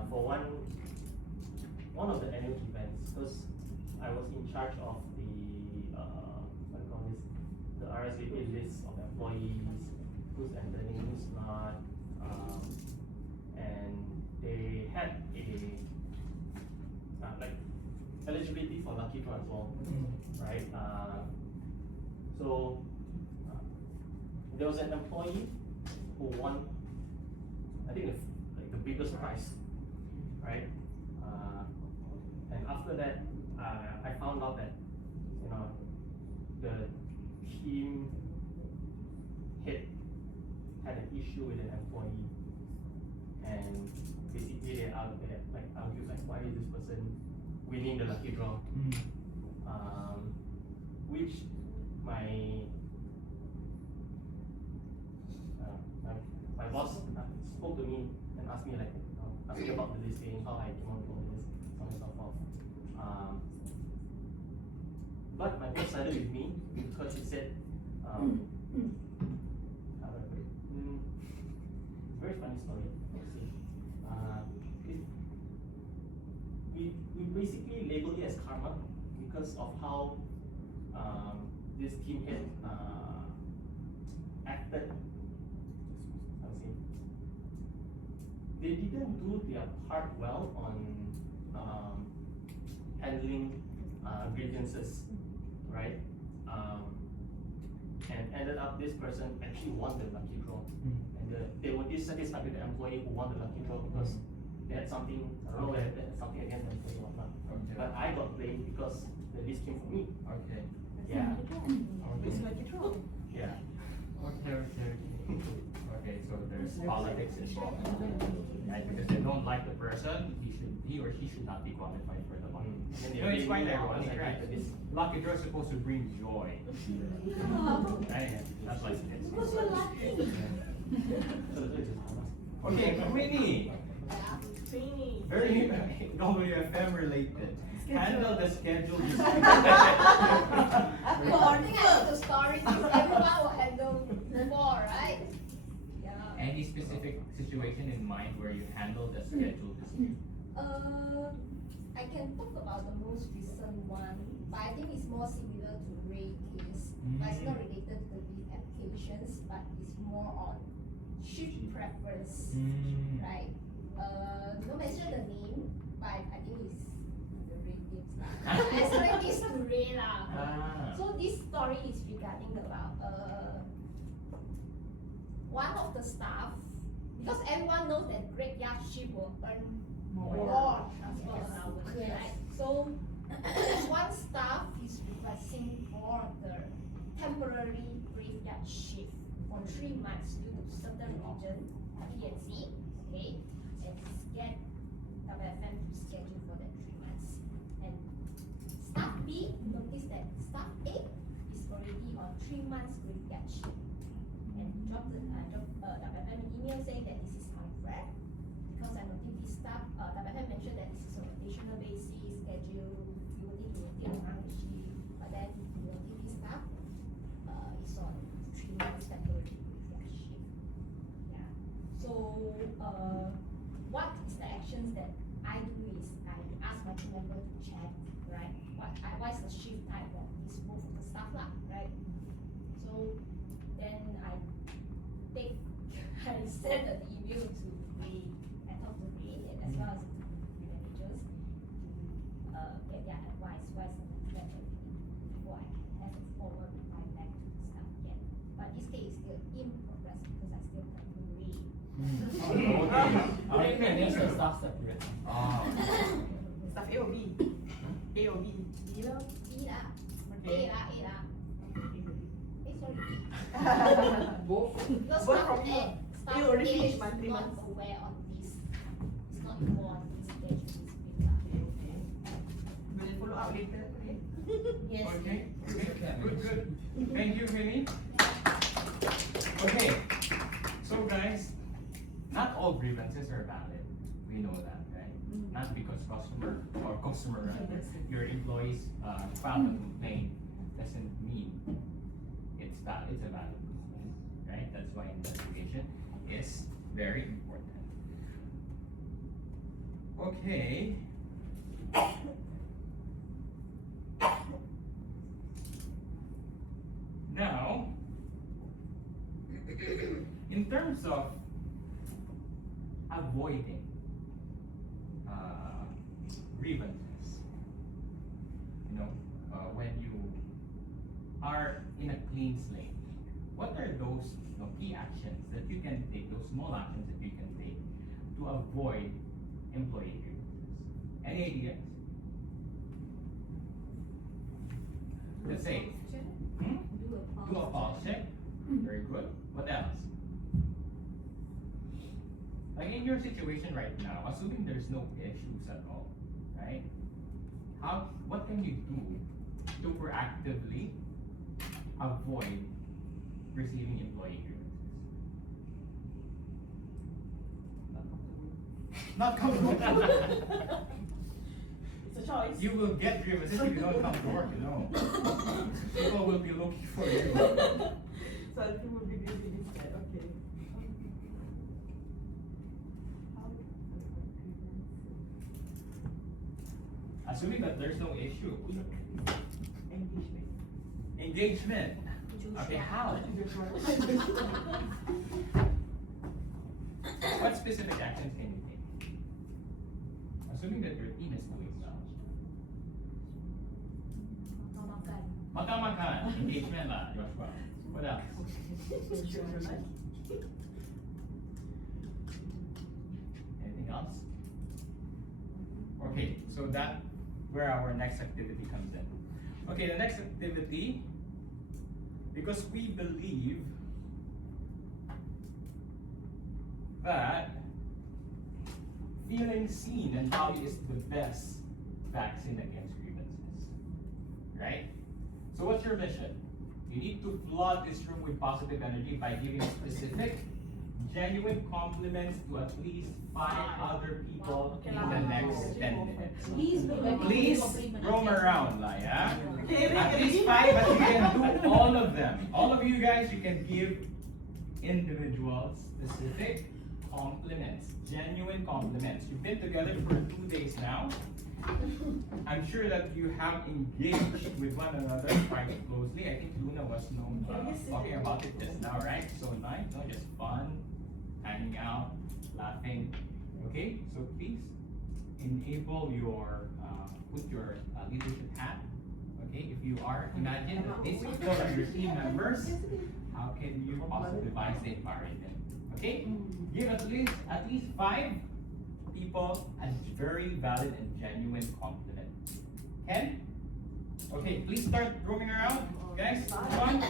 for one of the annual events, because I was in charge of the, what do you call this, the RSVP list of employees, who's entering, who's not, and they had a, like, eligibility for lucky draw as well, right? So, there was an employee who won, I think, the biggest prize, right? And after that, I found out that, the team head had an issue with an employee, and basically they argued like, why is this person winning the lucky draw? Which my boss spoke to me and asked me about the listing, how I came on board this, so on and so forth. But my boss sided with me because he said, how do I put it? Very funny story. We basically labeled it as karma because of how this team head acted. How to say? They didn't do their part well on handling grievances, right? And ended up this person actually won the lucky draw, and they were dissatisfied with the employee who won the lucky draw because they had something, I don't know, they had something against the employee or not. Okay. But I got blamed because the list came from me. Okay. Yeah. It's like a draw. Yeah. Okay, so there's politics involved, right? Because they don't like the person, he or she should not be qualified for the lucky. No, it's quite ironic, right? This lucky draw is supposed to bring joy. Right? That's like it. Because you're lucky. Okay, Queenie. Very WFM related. Handle the schedule. I think I know the story. Everyone will handle more, right? Yeah. Any specific situation in mind where you handle the schedule dispute? I can talk about the most recent one, but I think it's more similar to Ray case. But it's not related to the applications, but it's more on shift preference, right? No mention the name, but I think it's the Ray case lah. I explain this to Ray lah. So this story is regarding about one of the staff, because everyone knows that graveyard shift will earn more transport allowance, right? So one staff is requesting for the temporary graveyard shift for 3 months due to certain region, PNC, okay, and get WFM to schedule for that 3 months. And staff B noticed that staff A is already on 3 months graveyard shift, and dropped WFM an email saying that this is unfair because I noticed this staff, WFM mentioned that this is on a rotational basis schedule, you will need to rotate around the shift, but then you notice this staff is on 3 months temporary graveyard shift. Yeah. So what is the actions that I do is I ask my team member to check, right? What is the shift type of this both of the staff lah, right? So then I send an email to Ray. I talked to Ray and as well as to the managers to get their advice, what is the correct before I have a forward reply back to the staff yet. But this case is still in progress because I still talk to Ray. I think there's a staff separate. Staff A or B? A or B? B lah. Okay. A lah. Sorry. Both. Because Both staff from you. staff You already A finished is month, 3 not months. aware of this. It's not involved in this schedule dispute lah. Okay. We'll follow up later, okay? Yes. Okay, good. Thank you, Queenie. are valid. We know that, right? Not because your employees filed a complaint doesn't mean it's valid. It's a valid complaint, right? That's why investigation is very important. Okay. Now, in terms of avoiding grievances, when you are in a clean slate, what are those key actions that you can take, those small actions that you can take to avoid employee grievances? Any ideas? Let's say, do a pulse check. Very good. What else? Like in your situation right now, assuming there's no issues at all, right? What can you do to proactively avoid receiving employee grievances? Not comfortable. It's a choice. You will get grievances if you don't come to work, People will be looking for you. So I think we'll be busy instead. Okay. Assuming that there's no issue. Engagement. Engagement. Okay, how? What specific actions can you take? Assuming that your team is doing well. Makan. Engagement lah, Joshua. What else? Anything else? Okay, so that's where our next activity comes in. Okay, the next activity, because we believe that feeling seen and valued is the best vaccine against grievances, right? So what's your mission? You need to flood this room with positive energy by giving specific, genuine compliments to at least 5 other people in the next 10 minutes. Please roam around, yeah? At least 5, but you can do all of them. All of you guys, you can give individual, specific compliments, genuine compliments. You've been together for 2 days now. I'm sure that you have engaged with one another quite closely. I think Luna was talking about it just now, right? So nice, just fun, hanging out, laughing. Okay, so please enable your, put your leadership hat. Okay, if you are, imagine that these people are your team members. How can you positivize the environment? Okay, give at least 5 people a very valid and genuine compliment. Ken? Okay, please start roaming around. Guys, come on.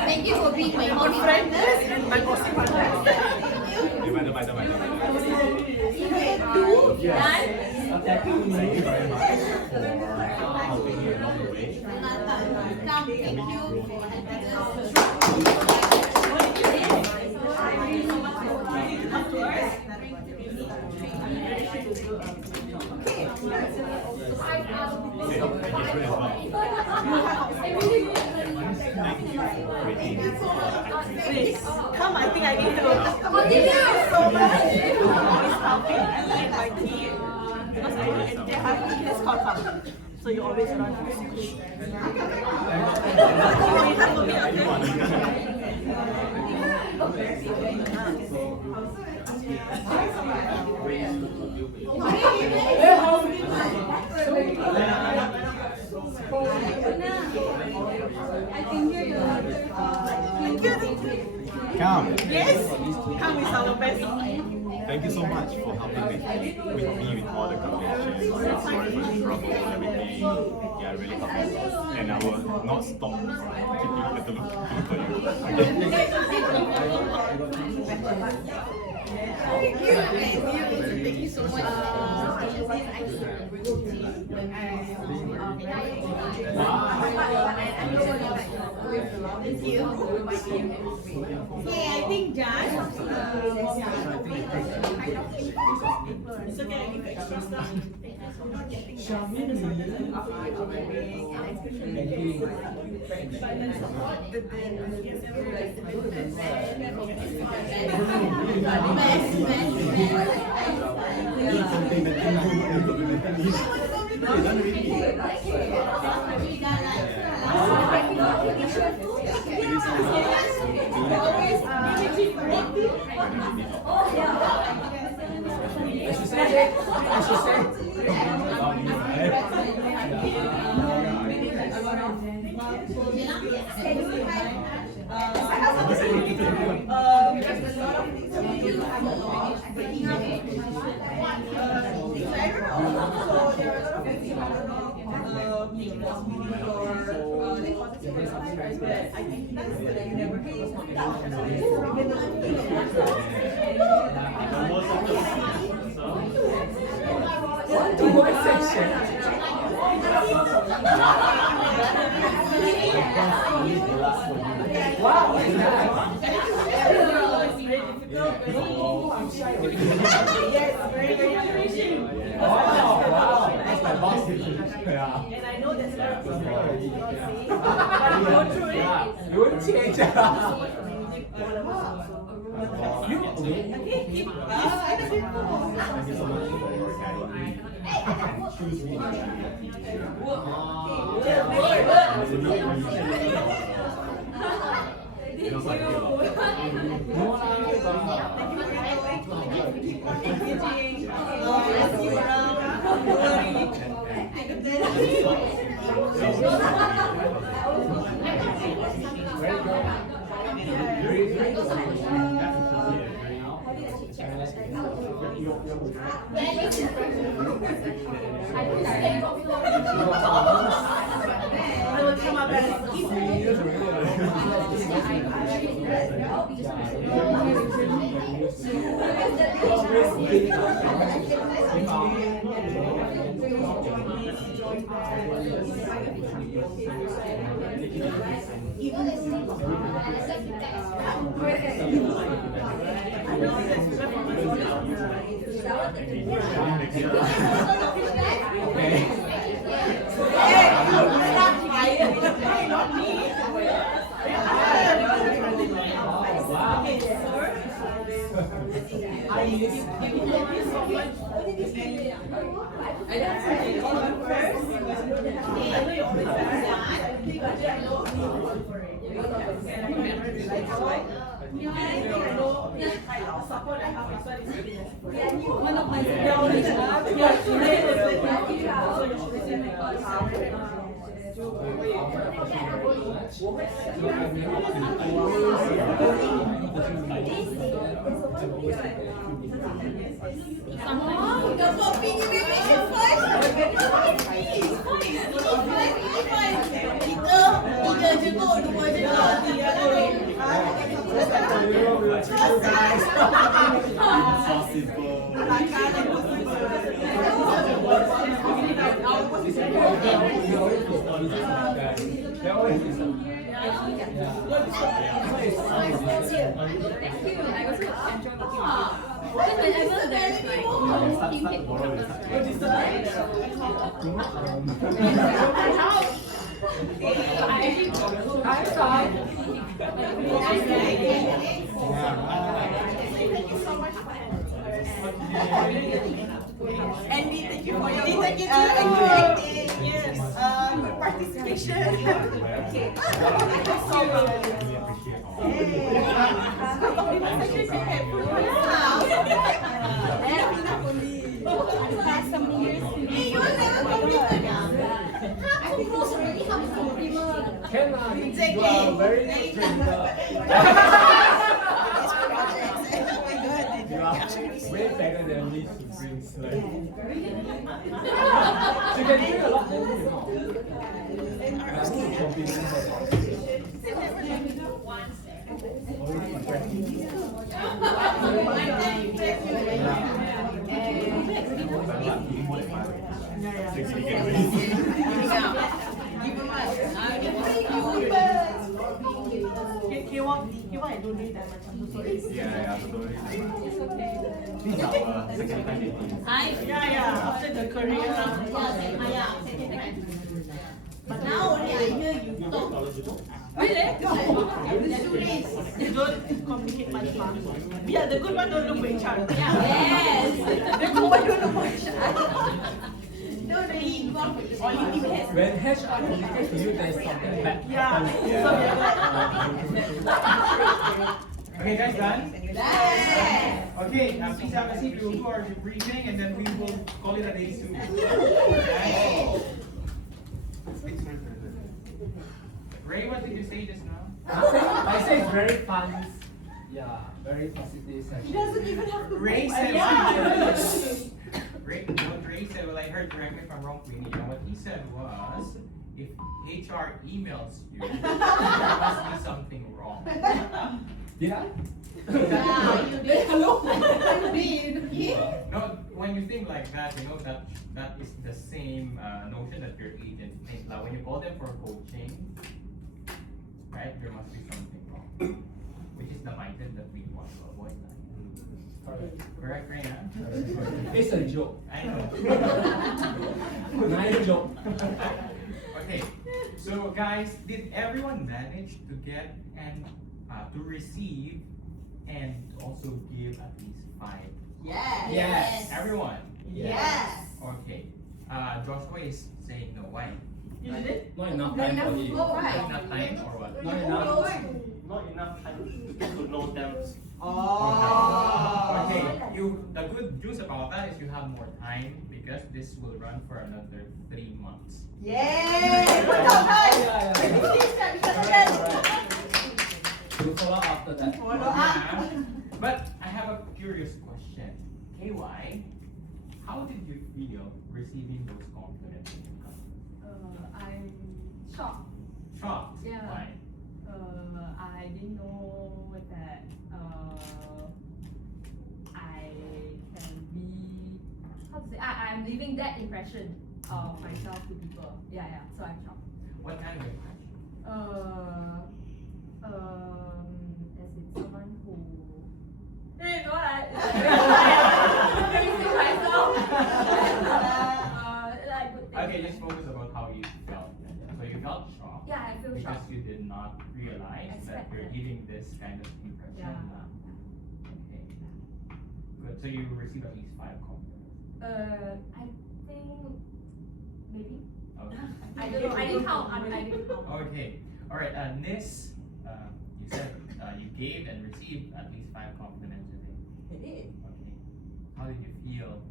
Thank you for being my good friend. Thank you very much for helping me along the way. Thank you for helping Come, I think I need to Continue. so much. Always helping and my team because they have this contact. So you always run. I can hear you. Come. Yes, come is our best thank you so much for helping with me with all the calculations. Sorry for the trouble and everything. Yeah, really helped me a lot. And I will not stop keeping looking for you. Thank you so much. Thank you. Okay, I think Josh. It's okay, I give extra stuff. And I know there's a lot of things that you cannot say, but you go through it. You wouldn't change. So much for music, all of us also. Okay, keep. I don't know. Thank you so much for guiding me. Choose me. One of my Andy, thank you for your participation. Okay. You are very trained. Way better than me to drink like. She can drink a lot than me, you know. I have to compliment her. Already impressive. K1 I don't need that much. I'm so sorry. Yeah, totally. It's okay. This is our second time meeting. Yeah, after the career. But now only I hear you talk. Really? You don't communicate much more. Yeah, the good one don't look for HR. Yes. The good one don't look for HR. Don't really involve with Or you can. When HR communicates to you, there's something bad. Yeah. Okay, guys, done? Yes. Okay, please have a seat. We will do our briefing and then we will call it a day soon. Ray, what did you say just now? I say it's very fun. Yeah, very positive session. He doesn't even have to. Ray said Yeah. what Ray said, well, I heard, correct me if I'm wrong, Queenie. What he said was, if HR emails you, there must be something wrong. Did I? Yeah, you did. Hello. You did. No, when you think like that, you know that is the same notion that your agent thinks. Like when you call them for coaching, right? There must be something wrong, which is the mindset that we want to avoid. Correct, Reina? It's a joke. I know. Nice joke. Okay, so guys, did everyone manage to get and to receive and also give at least 5? Yes. Yes. Everyone. Yes. Okay. Joshua is saying no. Why? You did it? Not enough time for you. Not enough time or what? Not enough. Not enough time to get to know them. Oh. Okay, the good news about that is you have more time because this will run for another 3 months. Yay! Good job, guys. We'll follow up after that. Follow up. Yeah. But I have a curious question. KY, how did you feel receiving those compliments? I'm shocked. Shocked. Yeah. Why? I didn't know that I can be, how to say, I'm leaving that impression of myself to people. Yeah, so I'm shocked. What kind of impression? As in someone who, you know, like, like good things. Okay, just focus about how you felt. So you felt shocked. Yeah, I feel because shocked. you did not realize that you're Expected. giving this kind of impression. Yeah. Okay. Good. So you received at least 5 compliments. I think maybe. Okay. I don't know. I didn't count. I didn't count. Okay. All right. Nis, you said you gave and received at least 5 compliments a day. I did. Okay. How did you feel?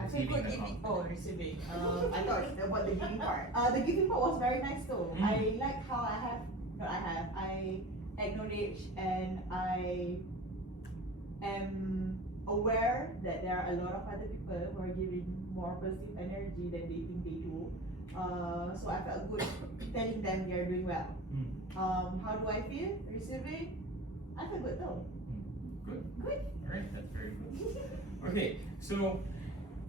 I feel Receiving good the giving. compliment? Oh, receiving. I thought about the giving part. The giving part was very nice though. Mm. I like how I acknowledge and I am aware that there are a lot of other people who are giving more positive energy than they think they do. So I felt good telling them they are doing well. How do I feel receiving? I feel good though. Good. Good. All right. That's very good. Okay. So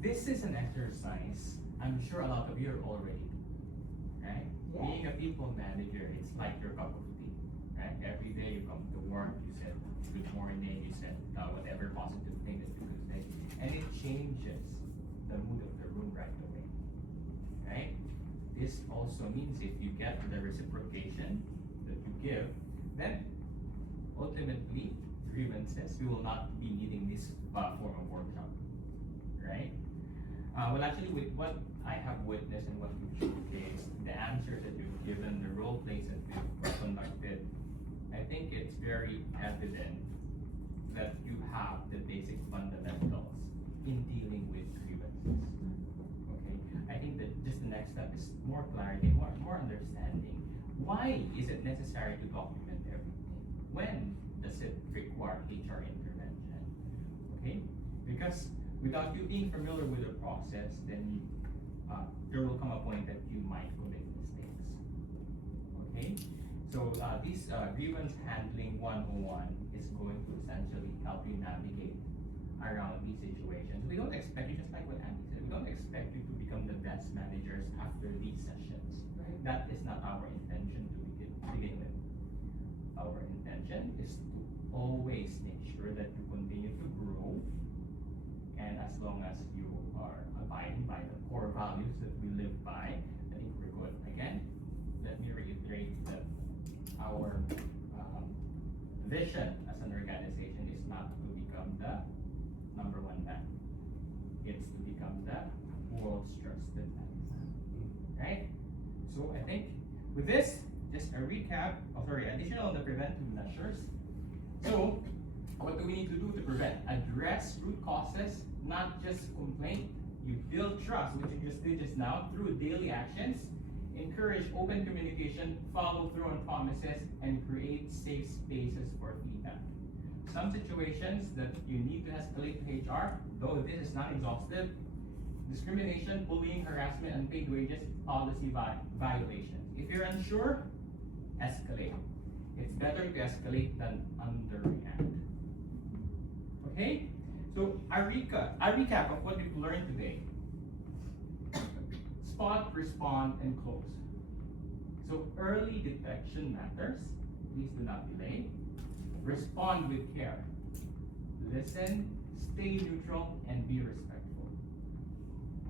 this is an exercise I'm sure a lot of you are already doing, right? Yeah. Being a people manager, it's like your cup of tea, right? Every day you come to work, you said good morning, you said whatever positive thing that you could say, and it changes the mood of the room right away, right? This also means if you get the reciprocation that you give, then ultimately, grievances, we will not be needing this form of workshop, right? Well, actually, with what I have witnessed and what you've showcased, the answers that you've given, the role plays that we've conducted, I think it's very evident that you have the basic fundamentals in dealing with grievances. Okay, I think that just the next step is more clarity, more understanding. Why is it necessary to document everything? When does it require HR intervention? Because without you being familiar with the process, then there will come a point that you might commit mistakes. Okay? So this grievance handling 101 is going to essentially help you navigate around these situations. We don't expect you, just like what Andy said, we don't expect you to become the best managers after these sessions. Right? That is not our intention to begin with. Our intention is to always make sure that you continue to grow, and as long as you are abiding by the core values that we live by, I think we're good. Again, let me reiterate that our vision as an organization is not to become the number one bank. It's to become the world's trusted bank. Right? So I think with this, just a recap, additional on the preventive measures. So, what do we need to do to prevent? Address root causes, not just complaint. You build trust, which you just did just now, through daily actions. Encourage open communication, follow through on promises, and create safe spaces for feedback. Some situations that you need to escalate to HR, though this is not exhaustive: discrimination, bullying, harassment, unpaid wages, policy violations. If you're unsure, escalate. It's better to escalate than underreact. Okay? So a recap of what we've learned today. Spot, respond, and close. So early detection matters. Please do not delay. Respond with care. Listen, stay neutral, and be respectful.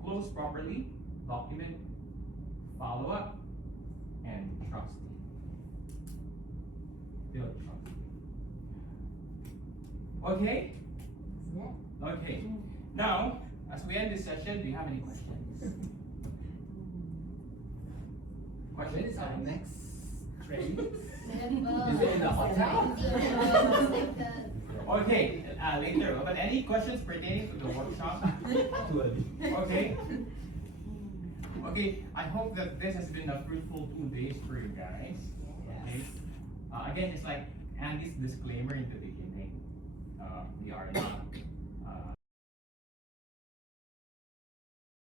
Close properly, document, follow up, and trust. Build trust. Okay? Okay. Now, as we end this session, do you have any questions? When is our next train? Is Is it in the hotel? Okay, later. But any questions pertaining to the workshop? Too early. Okay. Okay, I hope that this has been a fruitful 2 days for you guys. Okay. Again, it's like Andy's disclaimer in the beginning. We are not